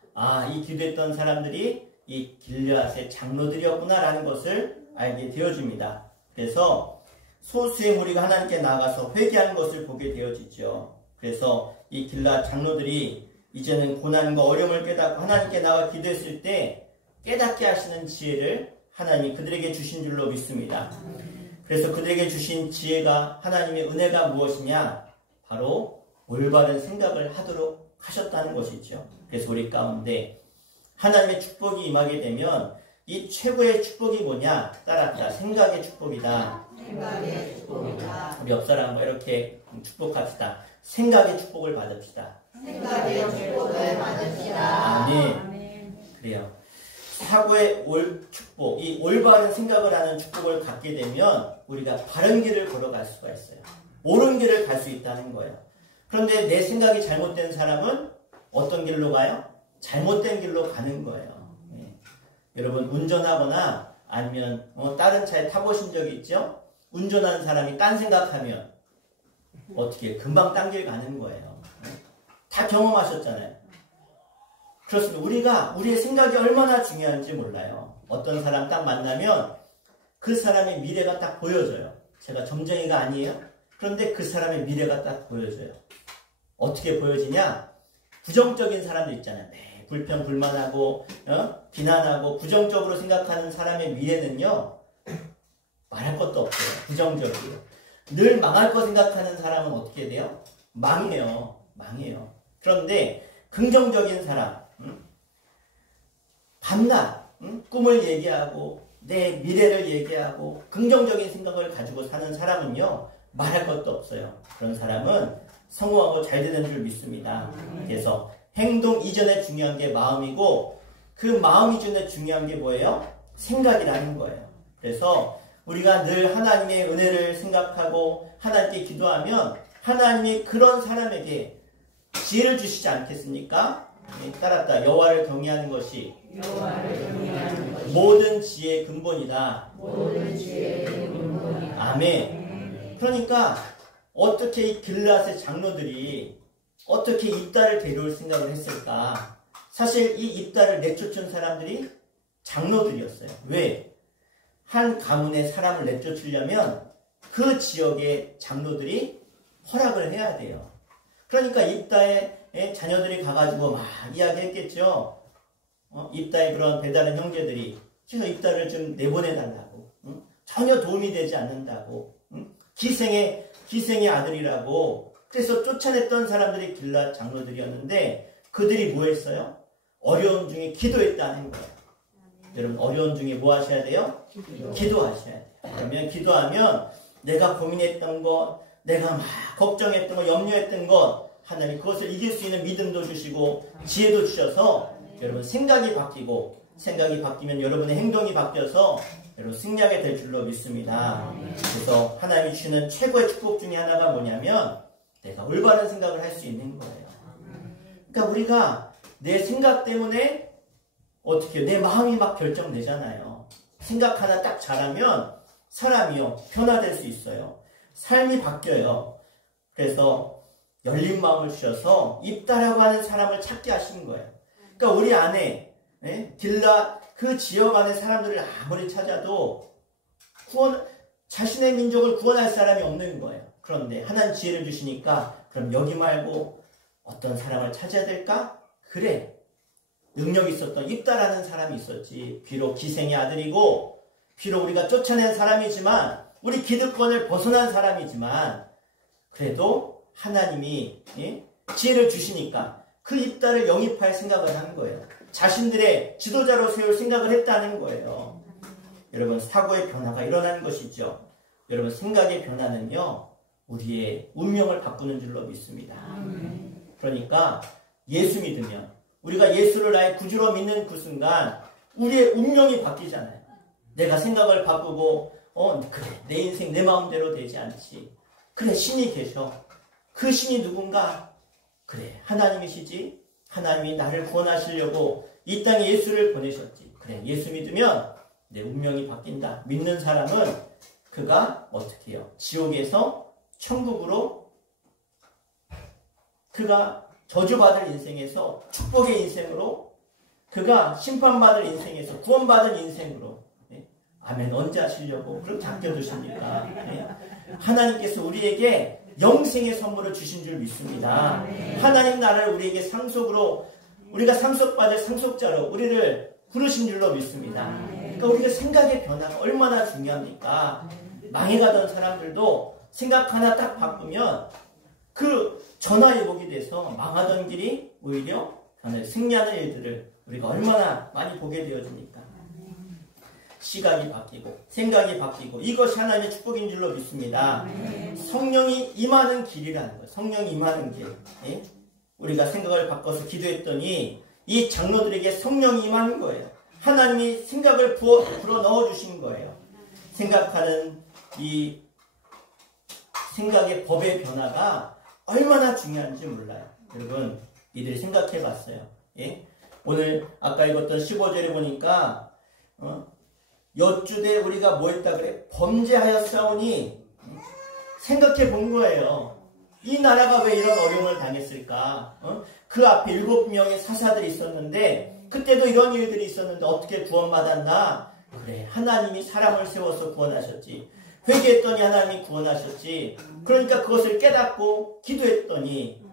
이 기도했던 사람들이 이 길앗의 장로들이었구나라는 것을 알게 되어줍니다. 그래서 소수의 무리가 하나님께 나아가서 회개하는 것을 보게 되어지죠. 그래서 이 길앗 장로들이 이제는 고난과 어려움을 깨닫고 하나님께 나와 기도했을 때 깨닫게 하시는 지혜를 하나님이 그들에게 주신 줄로 믿습니다. 그래서 그들에게 주신 지혜가, 하나님의 은혜가 무엇이냐? 바로 올바른 생각을 하도록 하셨다는 것이죠. 그래서 우리 가운데 하나님의 축복이 임하게 되면 이 최고의 축복이 뭐냐? 따랐다. 생각의 축복이다. 생각의 축복이다. 우리 옆 사람 이렇게 축복합시다. 생각의 축복을 받읍시다. 생각의 축복을 받읍시다. 아멘. 그래요. 사고의 축복, 이 올바른 생각을 하는 축복을 갖게 되면 우리가 바른 길을 걸어갈 수가 있어요. 옳은 길을 갈 수 있다는 거예요. 그런데 내 생각이 잘못된 사람은 어떤 길로 가요? 잘못된 길로 가는 거예요. 여러분 운전하거나 아니면 다른 차에 타보신 적이 있죠? 운전하는 사람이 딴 생각하면 어떻게 금방 딴 길 가는 거예요. 다 경험하셨잖아요. 그렇습니다. 우리가 우리의 생각이 얼마나 중요한지 몰라요. 어떤 사람 딱 만나면 그 사람의 미래가 딱 보여져요. 제가 점쟁이가 아니에요. 그런데 그 사람의 미래가 딱 보여져요. 어떻게 보여지냐? 부정적인 사람들 있잖아요. 네, 불평불만하고 비난하고 부정적으로 생각하는 사람의 미래는요. 말할 것도 없어요. 부정적이에요. 늘 망할 거 생각하는 사람은 어떻게 돼요? 망해요. 그런데 긍정적인 사람, 밤낮 꿈을 얘기하고 내 미래를 얘기하고 긍정적인 생각을 가지고 사는 사람은요. 말할 것도 없어요. 그런 사람은 성공하고 잘 되는 줄 믿습니다. 그래서 행동 이전에 중요한 게 마음이고 그 마음 이전에 중요한 게 뭐예요? 생각이라는 거예요. 그래서 우리가 늘 하나님의 은혜를 생각하고 하나님께 기도하면 하나님이 그런 사람에게 지혜를 주시지 않겠습니까? 따랐다. 여호와를 경외하는 것이 모든 지혜의 근본이다. 아멘. 그러니까 어떻게 이 길앗의 장로들이 어떻게 입다를 데려올 생각을 했을까? 사실 이 입다를 내쫓은 사람들이 장로들이었어요. 왜? 한 가문의 사람을 내쫓으려면 그 지역의 장로들이 허락을 해야 돼요. 그러니까 입다의 자녀들이 가가지고 막 이야기했겠죠. 입다의 그런 배다른 형제들이 그래서 입다를 좀 내보내달라고. 전혀 도움이 되지 않는다고. 기생의 아들이라고. 그래서 쫓아냈던 사람들이 길앗 장로들이었는데 그들이 뭐 했어요? 어려움 중에 기도했다는 거예요. 여러분 어려운 중에 뭐 하셔야 돼요? 기도하셔야 돼요. 그러면 기도하면 내가 고민했던 것, 내가 막 걱정했던 것, 염려했던 것 하나님 그것을 이길 수 있는 믿음도 주시고 지혜도 주셔서 여러분 생각이 바뀌면 여러분의 행동이 바뀌어서 여러분 승리하게 될 줄로 믿습니다. 그래서 하나님이 주시는 최고의 축복 중에 하나가 뭐냐면 내가 올바른 생각을 할 수 있는 거예요. 그러니까 우리가 내 생각 때문에 어떻게 내 마음이 막 결정되잖아요. 생각 하나 딱 잘하면 사람이요 변화될 수 있어요. 삶이 바뀌어요. 그래서 열린 마음을 주셔서 입다라고 하는 사람을 찾게 하시는 거예요. 그러니까 우리 안에 길라 그 지역 안에 사람들을 아무리 찾아도 자신의 민족을 구원할 사람이 없는 거예요. 그런데 하나님 지혜를 주시니까 그럼 여기 말고 어떤 사람을 찾아야 될까? 그래. 능력이 있었던 입다라는 사람이 있었지. 비록 기생의 아들이고 비록 우리가 쫓아낸 사람이지만 우리 기득권을 벗어난 사람이지만 그래도 하나님이 지혜를 주시니까 그 입다를 영입할 생각을 한 거예요. 자신들의 지도자로 세울 생각을 했다는 거예요. 여러분 사고의 변화가 일어나는 것이죠. 여러분 생각의 변화는요. 우리의 운명을 바꾸는 줄로 믿습니다. 그러니까 예수 믿으면 우리가 예수를 나의 구주로 믿는 그 순간 우리의 운명이 바뀌잖아요. 내가 생각을 바꾸고 그래 내 인생 내 마음대로 되지 않지. 그래 신이 계셔. 그 신이 누군가? 그래 하나님이시지. 하나님이 나를 구원하시려고 이 땅에 예수를 보내셨지. 그래 예수 믿으면 내 운명이 바뀐다. 믿는 사람은 그가 어떻게 해요? 지옥에서 천국으로 그가 저주받을 인생에서 축복의 인생으로 그가 심판받을 인생에서 구원받은 인생으로 아멘 언제 하시려고 그렇게 아껴두십니까? 하나님께서 우리에게 영생의 선물을 주신 줄 믿습니다. 하나님 나라를 우리에게 상속으로 우리가 상속받을 상속자로 우리를 부르신 줄로 믿습니다. 그러니까 우리가 생각의 변화가 얼마나 중요합니까? 망해가던 사람들도 생각 하나 딱 바꾸면 그 전화위복이 돼서 망하던 길이 오히려 승리하는 일들을 우리가 얼마나 많이 보게 되어집니까? 시각이 바뀌고 생각이 바뀌고 이것이 하나님의 축복인 줄로 믿습니다. 성령이 임하는 길이라는 거예요. 성령이 임하는 길. 우리가 생각을 바꿔서 기도했더니 이 장로들에게 성령이 임하는 거예요. 하나님이 생각을 불어 넣어주신 거예요. 생각하는 이 생각의 법의 변화가 얼마나 중요한지 몰라요. 여러분 이들이 생각해 봤어요. 오늘 아까 읽었던 15절에 보니까 여쭈되 우리가 뭐 했다 그래? 범죄하였사오니 생각해 본 거예요. 이 나라가 왜 이런 어려움을 당했을까? 그 앞에 7명의 사사들이 있었는데 그때도 이런 일들이 있었는데 어떻게 구원받았나? 그래, 하나님이 사람을 세워서 구원하셨지. 회개했더니 하나님이 구원하셨지. 그러니까 그것을 깨닫고 기도했더니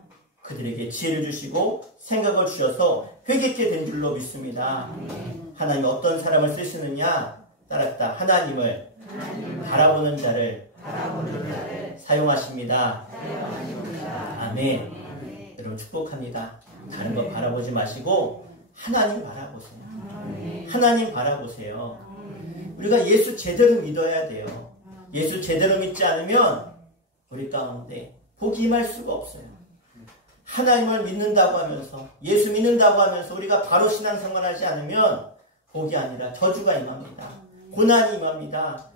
그들에게 지혜를 주시고 생각을 주셔서 회개케 된 줄로 믿습니다. 하나님이 어떤 사람을 쓰시느냐? 따랐다. 하나님을 바라보는 자를 사용하십니다. 아멘. 여러분 축복합니다. 다른 거 바라보지 마시고 하나님 바라보세요. 하나님 바라보세요. 우리가 예수 제대로 믿어야 돼요. 예수 제대로 믿지 않으면 우리 가운데 복이 임할 수가 없어요. 하나님을 믿는다고 하면서 예수 믿는다고 하면서 우리가 바로 신앙생활 하지 않으면 복이 아니라 저주가 임합니다. 고난이 임합니다.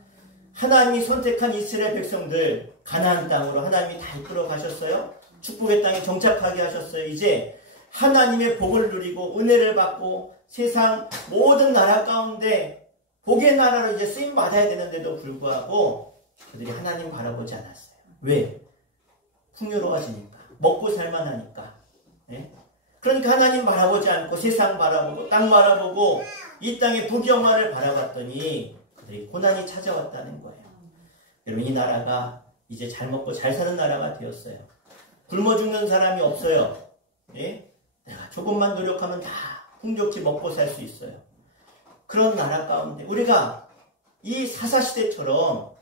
하나님이 선택한 이스라엘 백성들 가나안 땅으로 하나님이 다 이끌어 가셨어요. 축복의 땅에 정착하게 하셨어요. 이제 하나님의 복을 누리고 은혜를 받고 세상 모든 나라 가운데 복의 나라로 이제 쓰임 받아야 되는데도 불구하고 그들이 하나님 바라보지 않았어요. 왜? 풍요로워지니까. 먹고 살만하니까. 네? 그러니까 하나님 바라보지 않고 세상 바라보고 땅 바라보고 이 땅의 부경화를 바라봤더니 그들이 고난이 찾아왔다는 거예요. 여러분 이 나라가 이제 잘 먹고 잘 사는 나라가 되었어요. 굶어 죽는 사람이 없어요. 네? 내가 조금만 노력하면 다 풍족히 먹고 살 수 있어요. 그런 나라 가운데 우리가 이 사사시대처럼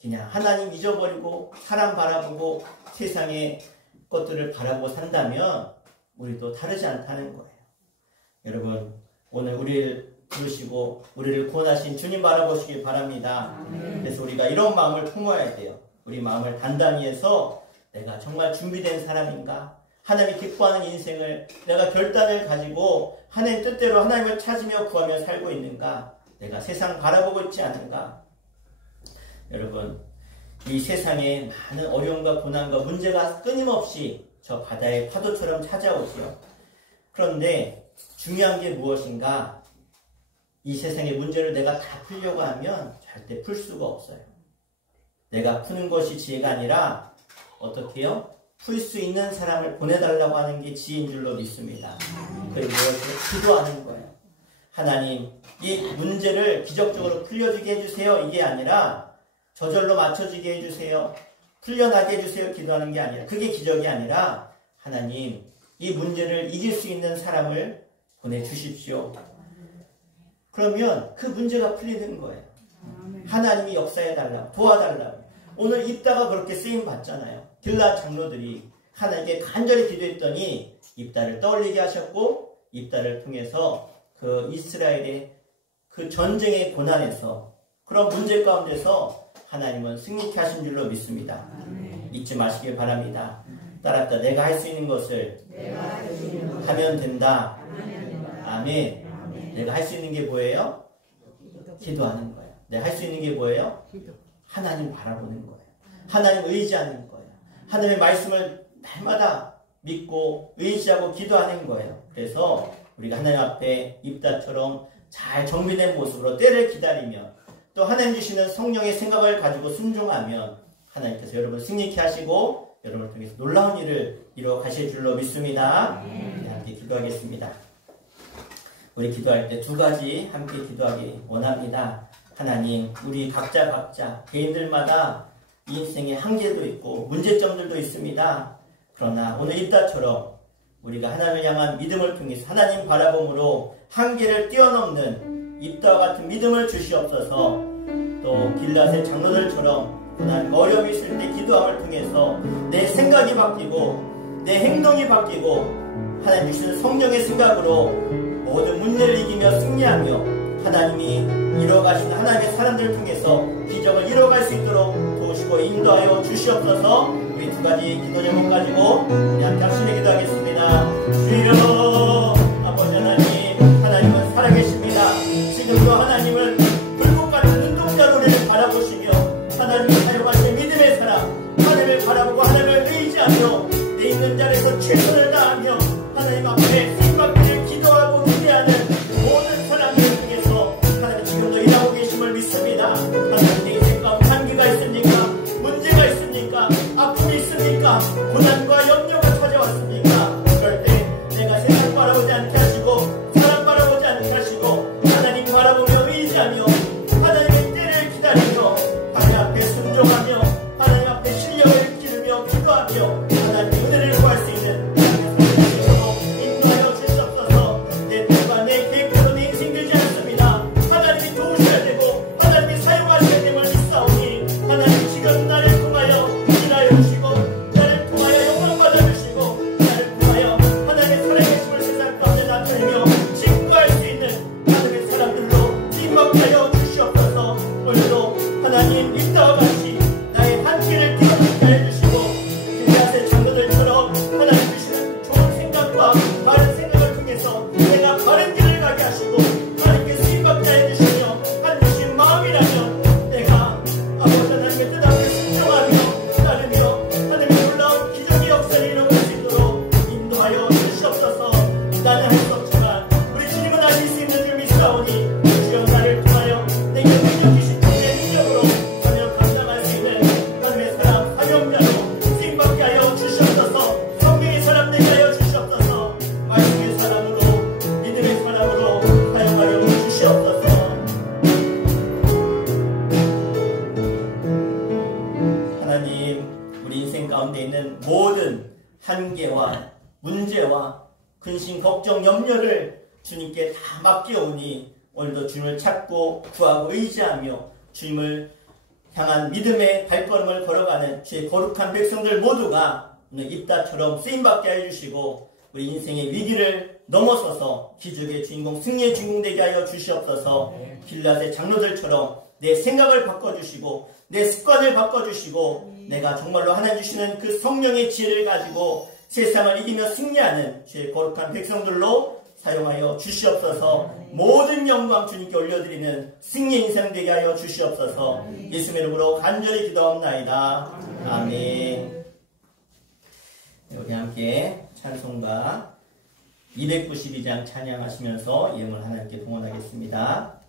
그냥 하나님 잊어버리고 사람 바라보고 세상의 것들을 바라보고 산다면 우리도 다르지 않다는 거예요. 여러분 오늘 우리를 부르시고 우리를 구원하신 주님 바라보시길 바랍니다. 그래서 우리가 이런 마음을 품어야 돼요. 우리 마음을 단단히 해서 내가 정말 준비된 사람인가? 하나님이 기뻐하는 인생을 내가 결단을 가지고 하나님 뜻대로 하나님을 찾으며 구하며 살고 있는가? 내가 세상 바라보고 있지 않은가? 여러분 이 세상에 많은 어려움과 고난과 문제가 끊임없이 저 바다의 파도처럼 찾아오지요. 그런데 중요한 게 무엇인가? 이 세상의 문제를 내가 다 풀려고 하면 절대 풀 수가 없어요. 내가 푸는 것이 지혜가 아니라 어떻게 해요? 풀 수 있는 사람을 보내달라고 하는 게 지혜인 줄로 믿습니다. 그게 무엇을 기도하는 거예요. 하나님 이 문제를 기적적으로 풀려주게 해주세요. 이게 아니라 저절로 맞춰지게 해주세요. 풀려나게 해주세요. 기도하는 게 아니라 그게 기적이 아니라 하나님 이 문제를 이길 수 있는 사람을 보내주십시오. 그러면 그 문제가 풀리는 거예요. 하나님이 역사해달라고 도와달라고. 오늘 입다가 그렇게 쓰임 받잖아요. 길라 장로들이 하나님께 간절히 기도했더니 입다를 떠올리게 하셨고 입다를 통해서 그 이스라엘의 그 전쟁의 고난에서 그런 문제 가운데서 하나님은 승리케 하신 줄로 믿습니다. 잊지 마시길 바랍니다. 따랐다. 내가 할 수 있는 것을 하면 된다. 아멘. 내가 할 수 있는 게 뭐예요? 기도하는 거예요. 내가 할 수 있는 게 뭐예요? 하나님 바라보는 거예요. 하나님 의지하는 거예요. 하나님의 말씀을 날마다 믿고 의지하고 기도하는 거예요. 그래서 우리가 하나님 앞에 입다처럼 잘 정비된 모습으로 때를 기다리며 또 하나님 주시는 성령의 생각을 가지고 순종하면 하나님께서 여러분 승리케 하시고 여러분을 통해서 놀라운 일을 이루어 가실 줄로 믿습니다. 네, 함께 기도하겠습니다. 우리 기도할 때 두 가지 함께 기도하기 원합니다. 하나님, 우리 각자 개인들마다 인생의 한계도 있고 문제점들도 있습니다. 그러나 오늘 입다처럼 우리가 하나님을 향한 믿음을 통해서 하나님 바라봄으로 한계를 뛰어넘는 입다와 같은 믿음을 주시옵소서. 또 길앗의 장로들처럼 하나님 어려움이 있을 때 기도함을 통해서 내 생각이 바뀌고 내 행동이 바뀌고 하나님 주시는 성령의 생각으로 모든 문제를 이기며 승리하며 하나님이 이뤄가시는 하나님의 사람들을 통해서 기적을 이뤄갈 수 있도록 도우시고 인도하여 주시옵소서. 우리 두 가지 기도 제목 가지고 우리 함께 합심해 기도하겠습니다. 주여 아버지 하나님, 하나님은 살아계십니다. 지금도 하나님을 불꽃같은 눈동자로 우리를 바라보시며 하나님이 사용하신 믿음의 사람, 하나님을 바라보고 하나님을 의지하며 내 있는 자리에서 최선을 다하며 하나님 앞에 생각들을 기도하고 기대하는 모든 사람들을 통해서 하나님 지금도 일하고 계심을 믿습니다. 하나님 내 인생 가운데 한계가 있습니까? 문제가 있습니까? 아픔이 있습니까? 한계와 문제와 근심, 걱정, 염려를 주님께 다 맡겨오니 오늘도 주님을 찾고 구하고 의지하며 주님을 향한 믿음의 발걸음을 걸어가는 주의 거룩한 백성들 모두가 오늘 입다처럼 쓰임받게 해주시고 우리 인생의 위기를 넘어서서 기적의 주인공, 승리의 주인공 되게 하여 주시옵소서. 길앗의 장로들처럼 내 생각을 바꿔주시고 내 습관을 바꿔주시고 내가 정말로 하나님 주시는 그 성령의 지혜를 가지고 세상을 이기며 승리하는 주의 거룩한 백성들로 사용하여 주시옵소서. 모든 영광 주님께 올려드리는 승리 인생 되게 하여 주시옵소서. 예수의 이름으로 간절히 기도하옵나이다. 아멘. 우리 함께 찬송가 292장 찬양하시면서 예물 하나님께 동원하겠습니다.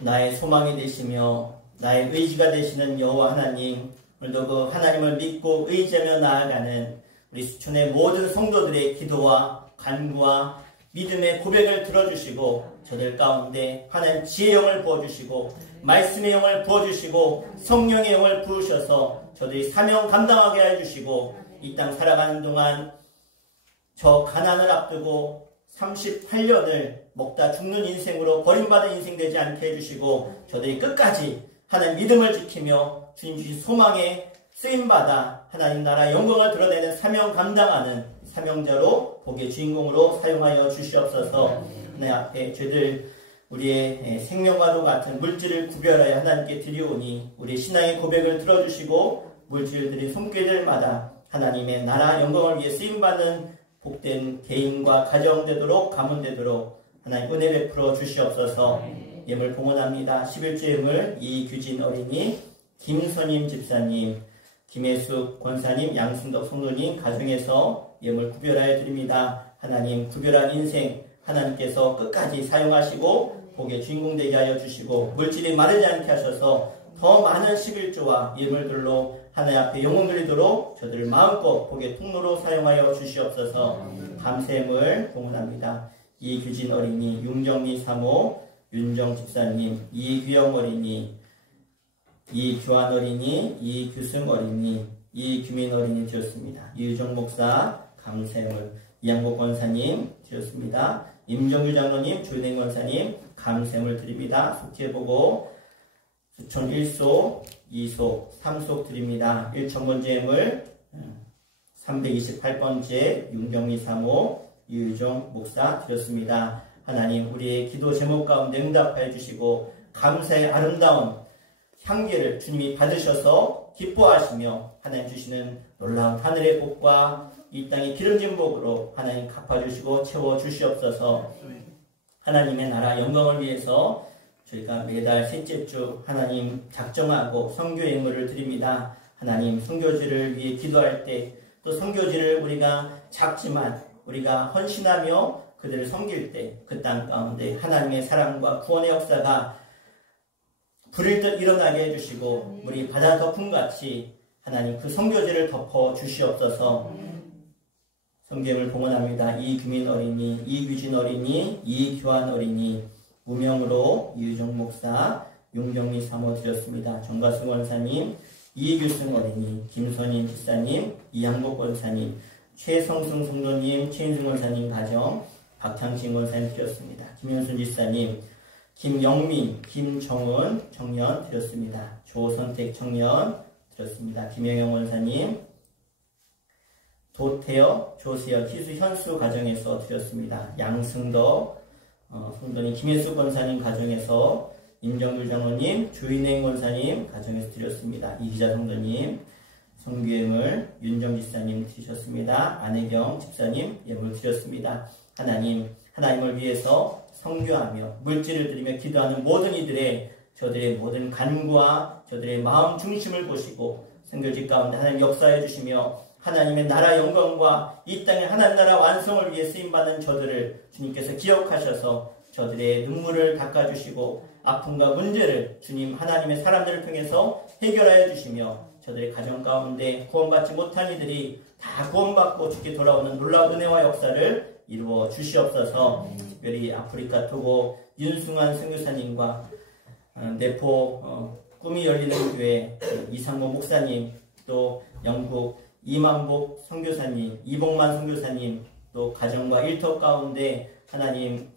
나의 소망이 되시며 나의 의지가 되시는 여호와 하나님, 오늘도 그 하나님을 믿고 의지하며 나아가는 우리 수촌의 모든 성도들의 기도와 간구와 믿음의 고백을 들어주시고 저들 가운데 하나님 지혜의 영을 부어주시고 말씀의 영을 부어주시고 성령의 영을 부으셔서 저들이 사명 감당하게 해주시고 이 땅 살아가는 동안 저 가난을 앞두고 38년을 먹다 죽는 인생으로 버림받은 인생 되지 않게 해주시고 저들이 끝까지 하나님 믿음을 지키며 주님 주신 소망에 쓰임받아 하나님 나라 영광을 드러내는 사명 감당하는 사명자로 복의 주인공으로 사용하여 주시옵소서. 하나님 앞에 죄들 우리의 생명과도 같은 물질을 구별하여 하나님께 드리오니 우리 신앙의 고백을 들어주시고 물질들이 손길들마다 하나님의 나라 영광을 위해 쓰임받는 복된 개인과 가정 되도록 가문 되도록 하나님 은혜 베풀어 주시옵소서. 예물 봉헌합니다. 11조 예물 이규진 어린이, 김선임 집사님, 김혜숙 권사님, 양순덕 성도님 가정에서 예물 구별하여 드립니다. 하나님 구별한 인생 하나님께서 끝까지 사용하시고 복의 주인공 되게 하여 주시고 물질이 마르지 않게 하셔서 더 많은 11조와 예물들로 하나님 앞에 영혼 드리도록 저들을 마음껏 복의 통로로 사용하여 주시옵소서. 감사예물 봉헌합니다. 이규진 어린이, 윤정미 사모, 윤정 집사님, 이규영 어린이, 이규환 어린이, 이규승 어린이, 이규민 어린이 드렸습니다. 유정 목사 감사예물, 이양복 권사님 드렸습니다. 임정규 장로님, 조인행 권사님 감샘을 드립니다. 속죄보고 수촌 1소, 2소, 3소 드립니다. 1천번째 예물 328번째 윤경미 사모 이유종 목사 드렸습니다. 하나님 우리의 기도 제목 가운데 응답하여 주시고 감사의 아름다운 향기를 주님이 받으셔서 기뻐하시며 하나님 주시는 놀라운 하늘의 복과 이 땅의 기름진 복으로 하나님 갚아주시고 채워주시옵소서. 하나님의 나라 영광을 위해서 저희가 매달 셋째 주 하나님 작정하고 선교 예물을 드립니다. 하나님 선교지를 위해 기도할 때 또 선교지를 우리가 작지만 우리가 헌신하며 그들을 섬길 때 그 땅 가운데 하나님의 사랑과 구원의 역사가 불일 듯 일어나게 해주시고 우리 바다 덮음같이 하나님 그 선교지를 덮어 주시옵소서. 성경을 봉헌합니다. 이규민 어린이, 이규진 어린이, 이교환 어린이, 무명으로 이유정 목사, 윤경미 사모 드렸습니다. 정가승 원사님, 이규승 어린이, 김선인 집사님, 이양복 원사님, 최성승 성도님, 최인승 원사님 가정, 박향진 원사님 드렸습니다. 김현순 집사님, 김영민, 김정은 청년 드렸습니다. 조선택 청년 드렸습니다. 김영영 원사님, 도태여, 조세여, 기수, 현수 가정에서 드렸습니다. 양승덕 성도님, 김혜수 권사님 가정에서, 임정률 장로님, 조인행 권사님 가정에서 드렸습니다. 이기자 성도님, 성규예물, 윤정 집사님 드리셨습니다. 안혜경 집사님 예물 드렸습니다. 하나님을 위해서 성교하며 물질을 드리며 기도하는 모든 이들의 저들의 모든 간구와 저들의 마음 중심을 보시고 선교지 가운데 하나님 역사해 주시며 하나님의 나라 영광과 이 땅의 하나님 나라 완성을 위해 쓰임받는 저들을 주님께서 기억하셔서 저들의 눈물을 닦아주시고 아픔과 문제를 주님 하나님의 사람들을 통해서 해결하여 주시며 저들의 가정 가운데 구원받지 못한 이들이 다 구원받고 주께 돌아오는 놀라운 은혜와 역사를 이루어 주시옵소서. 특별히 아프리카 토고 윤승환 선교사님과 내포 꿈이 열리는 교회 이상모 목사님, 또 영국 이만복 선교사님, 이복만 선교사님, 또 가정과 일터 가운데 하나님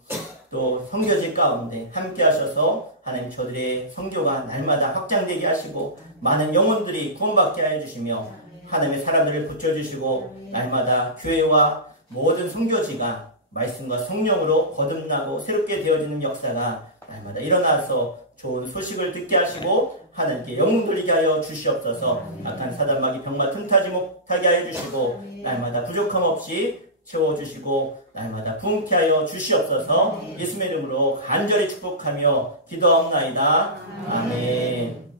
또 선교지 가운데 함께 하셔서 하나님 저들의 선교가 날마다 확장되게 하시고 많은 영혼들이 구원받게 하여 주시며 하나님의 사람들을 붙여주시고 날마다 교회와 모든 선교지가 말씀과 성령으로 거듭나고 새롭게 되어지는 역사가 날마다 일어나서 좋은 소식을 듣게 하시고 하나님께 영웅 돌리게 하여 주시옵소서. 악한 사단마귀 병마 틈타지 못하게 하여 주시고 날마다 부족함 없이 채워주시고 날마다 부흥케 하여 주시옵소서. 예수의 이름으로 간절히 축복하며 기도하옵나이다. 아멘.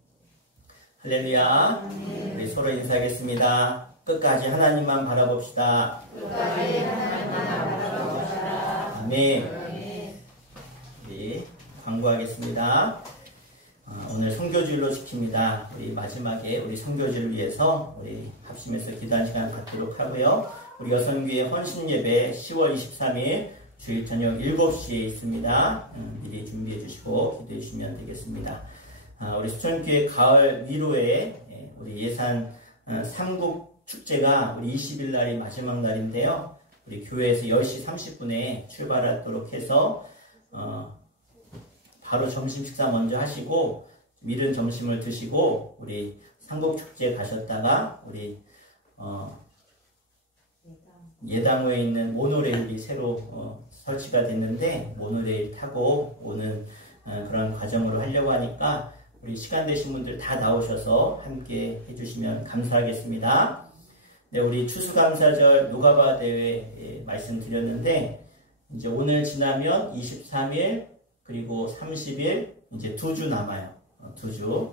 할렐루야. 우리 서로 인사하겠습니다. 끝까지 하나님만 바라봅시다. 아멘. 우리 광고하겠습니다. 오늘 선교주일로 지킵니다. 우리 마지막에 우리 선교주를 위해서 우리 합심해서 기도한 시간 갖도록 하고요. 우리 여성교회 헌신예배 10월 23일 주일 저녁 7시에 있습니다. 미리 준비해 주시고 기도해 주시면 되겠습니다. 우리 수천교회 가을 위로회 우리 예산 삼국 축제가 우리 20일 날이 마지막 날인데요. 우리 교회에서 10시 30분에 출발하도록 해서 바로 점심 식사 먼저 하시고 미른 점심을 드시고 우리 삼국축제 가셨다가 우리 예당호에 있는 모노레일이 새로 설치가 됐는데 모노레일 타고 오는 그런 과정으로 하려고 하니까 우리 시간 되신 분들 다 나오셔서 함께 해주시면 감사하겠습니다. 네, 우리 추수감사절 노가바 대회 말씀드렸는데 이제 오늘 지나면 23일 그리고 30일 이제 2주 남아요. 2주.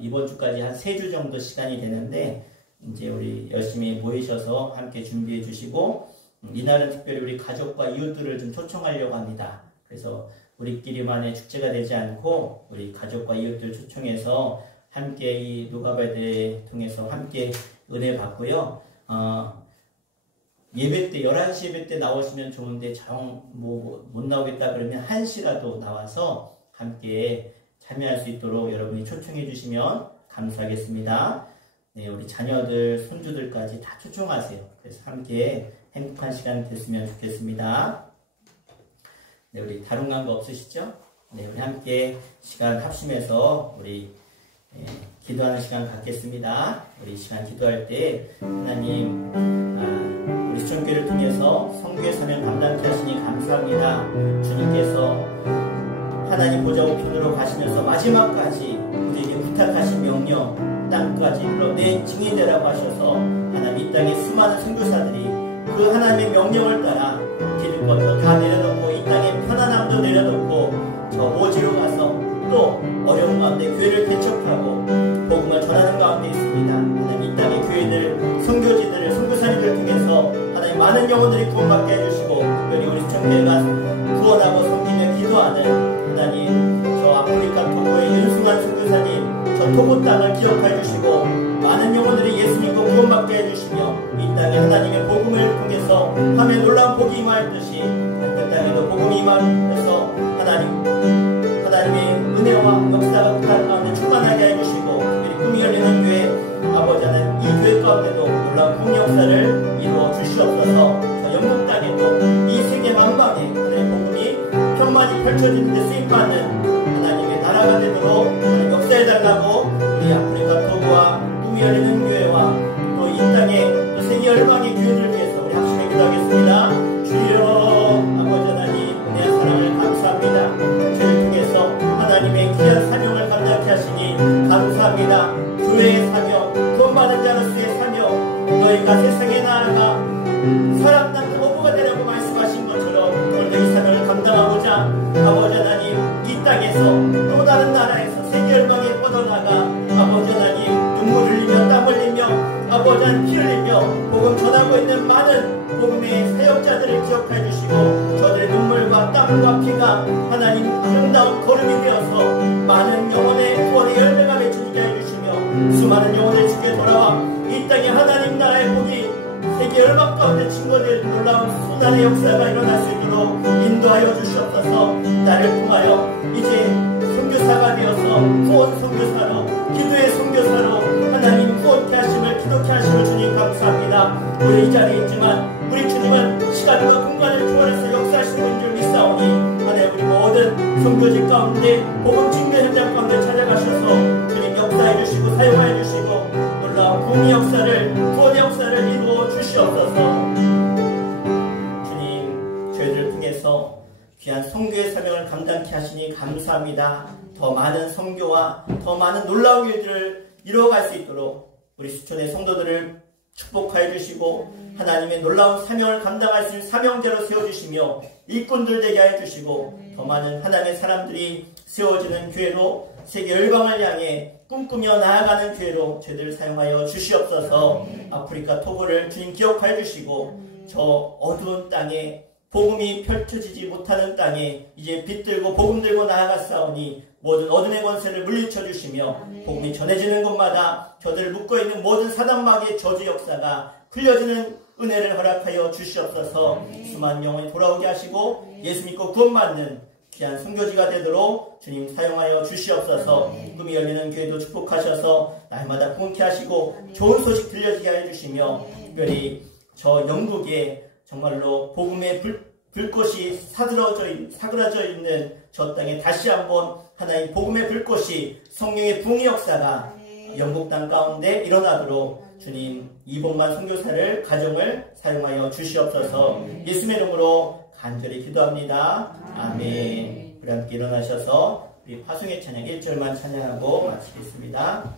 이번 주까지 한 3주 정도 시간이 되는데 이제 우리 열심히 모이셔서 함께 준비해 주시고 이날은 특별히 우리 가족과 이웃들을 좀 초청하려고 합니다. 그래서 우리끼리만의 축제가 되지 않고 우리 가족과 이웃들 초청해서 함께 이 노가바대회 통해서 함께 은혜 받고요. 예배 때 11시 예배 때 나오시면 좋은데 못 나오겠다 그러면 1시라도 나와서 함께 참여할 수 있도록 여러분이 초청해 주시면 감사하겠습니다. 네, 우리 자녀들, 손주들까지 다 초청하세요. 그래서 함께 행복한 시간 됐으면 좋겠습니다. 네, 우리 다른 거 없으시죠? 네, 우리 함께 시간 합심해서 우리 기도하는 시간 갖겠습니다. 우리 시간 기도할 때 하나님 우리 수천교회를 통해서 성교의 사명 감당케 하시니 감사합니다. 주님께서 하나님 보좌 우편으로 가시면서 마지막까지 우리에게 부탁하신 명령 땅까지 내 증인되라고 하셔서 하나님 이 땅의 수많은 선교사들이 그 하나님의 명령을 따라 기득권도 다 내려놓고 이 땅의 편안함도 내려놓고 저 오지로 가서 또 어려운 가운데 교회를 개척하고 복음을 전하는 가운데 있습니다. 하나님 이 땅의 교회들, 선교지들을, 선교사님들을 통해서 하나님 많은 영혼들이 구원받게 해주시고 특별히 우리 수천교회가 구원하고 섬기며 기도하는 하나님 저 아프리카 토고의 윤승환 선교사님 저 토고 땅을 기억해 주시고 많은 영혼들이 예수 믿고 구원받게 해주시며 이 땅에 하나님의 복음을 통해서 함에 놀라운 복이 임하였듯이 그 땅에도 복음이 임하여서 하나님의 은혜와 역사가 그 땅 가운데 충만하게 해주시고 특별히 꿈이 열리는 교회 아버지 하나님 이 교회 가운데도 놀라운 복음 역사를 이루어 주시옵소서. 저 영국 땅에도 이 세계 만방에 하나님의 복음이 평만히 펼쳐지는 데 쓰임받는 하나님의 나라가 되도록 하나님 역사해달라고 우리 아프리카 토고와 꿈이 열리는 교회와 또 이 땅에 또 세계 열방의 교회들을 위해서 우리 합심해 기도하겠습니다. 주여 아버지 하나님 은혜와 사랑을 감사합니다. 저를 통해서 하나님의 귀한 사명을 감당케 하시니 감사합니다. 교회의 사명, 구원받은 자로서의 사명, 너희가 세상에 나아가 사람들한테 어부가 되라고 말씀하신 것처럼 오늘도 이 사명을 감당하고자 아버지 하나님 이 땅에서 또 다른 나라에서 세계 열방에 뻗어나가 아버지 하나님 눈물 흘리며 땀 흘리며 아버지 하나님 피 흘리며 복음 전하고 있는 많은 복음의 사역자들을 기억해 주시고 저들의 눈물과 땀과 피가 하나님 아름다운 걸음이 되어서 많은 영혼의 구원의 열매가 맺혀지게 해주시며 수많은 영혼의 주께 돌아와 이 땅에 하나님 나라의 복이 세계 열방 가운데 증거될 놀라운 수단의 역사가 일어날 수 있도록 인도하여 주시옵소서. 나를 통하여 이제 선교사가 되어서 구원 선교사로 기도의 선교사로 하나님 구원케 하심을 기도케 하심을 주님 감사합니다. 우리 이 자리에 있지만 우리 주님은 시간과 공간을 초월해서 역사하시는 분인 줄 믿사오니 하나님 우리 모든 선교지 가운데 복음 증거 현장 가운데 찾아가셔서 주님 역사해 주시고 사용하여 주시고 놀라운 공의 역사를 구원의 역사를 이루어 주시옵소서. 주님 저희들을 통해서 귀한 선교의 사명을 감당케 하시니 감사합니다. 더 많은 선교와 더 많은 놀라운 일들을 이루어갈 수 있도록 우리 수천의 성도들을 축복하여 주시고 하나님의 놀라운 사명을 감당할 수 있는 사명자로 세워주시며 일꾼들 되게 하여 주시고 더 많은 하나님의 사람들이 세워지는 교회로 세계 열방을 향해 꿈꾸며 나아가는 교회로 저희들을 사용하여 주시옵소서. 아프리카 토고를 주님 기억하여 주시고 저 어두운 땅에 복음이 펼쳐지지 못하는 땅에 이제 빛 들고 복음 들고 나아갔사오니 모든 어둠의 권세를 물리쳐 주시며 복음이 전해지는 곳마다 저들을 묶어있는 모든 사단마귀의 저주 역사가 풀려지는 은혜를 허락하여 주시옵소서. 수많은 영혼이 돌아오게 하시고 예수 믿고 구원받는 귀한 선교지가 되도록 주님 사용하여 주시옵소서. 꿈이 열리는 교회도 축복하셔서 날마다 꿈케 하시고 좋은 소식 들려지게 하여 주시며 특별히 저 영국에 정말로 복음의 불꽃이 사그라져 있는 저 땅에 다시 한번 하나님 복음의 불꽃이 성령의 붕의 역사가 영국 땅 가운데 일어나도록 주님 이복만 선교사를 가정을 사용하여 주시옵소서. 예수님의 이름으로 간절히 기도합니다. 아멘. 우리 함께 일어나셔서 우리 파송의 찬양 1절만 찬양하고 마치겠습니다.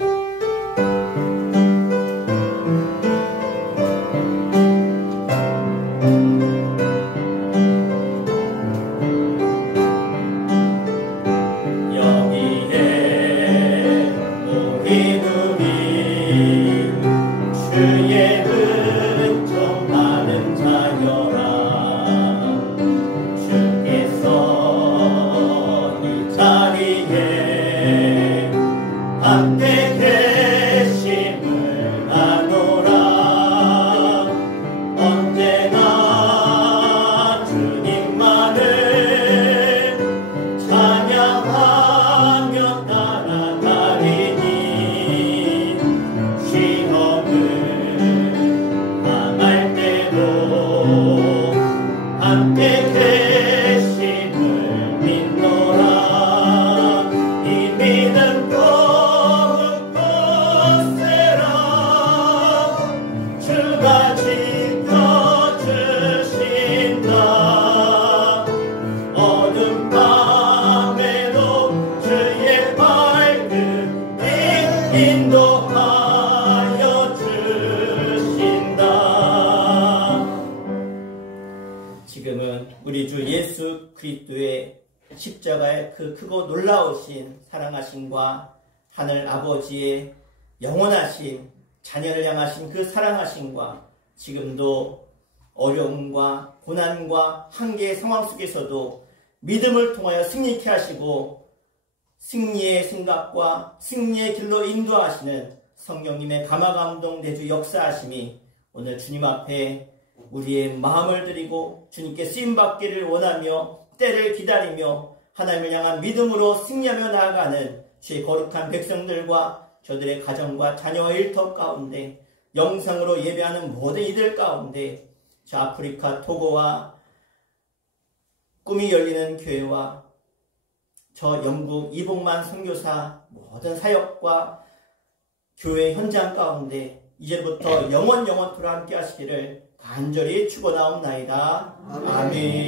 우리 주 예수 그리스도의 십자가의 그 크고 놀라우신 사랑하심과 하늘 아버지의 영원하신 자녀를 향하신 그 사랑하심과 지금도 어려움과 고난과 한계의 상황 속에서도 믿음을 통하여 승리케 하시고 승리의 생각과 승리의 길로 인도하시는 성령님의 감화감동 내주 역사하심이 오늘 주님 앞에 우리의 마음을 드리고 주님께 쓰임받기를 원하며 때를 기다리며 하나님을 향한 믿음으로 승리하며 나아가는 주의 거룩한 백성들과 저들의 가정과 자녀와 일터 가운데 영상으로 예배하는 모든 이들 가운데 저 아프리카 토고와 꿈이 열리는 교회와 저 영국 이복만 선교사 모든 사역과 교회 현장 가운데 이제부터 영원토록 함께 하시기를 간절히 축원하옵나이다. 아멘.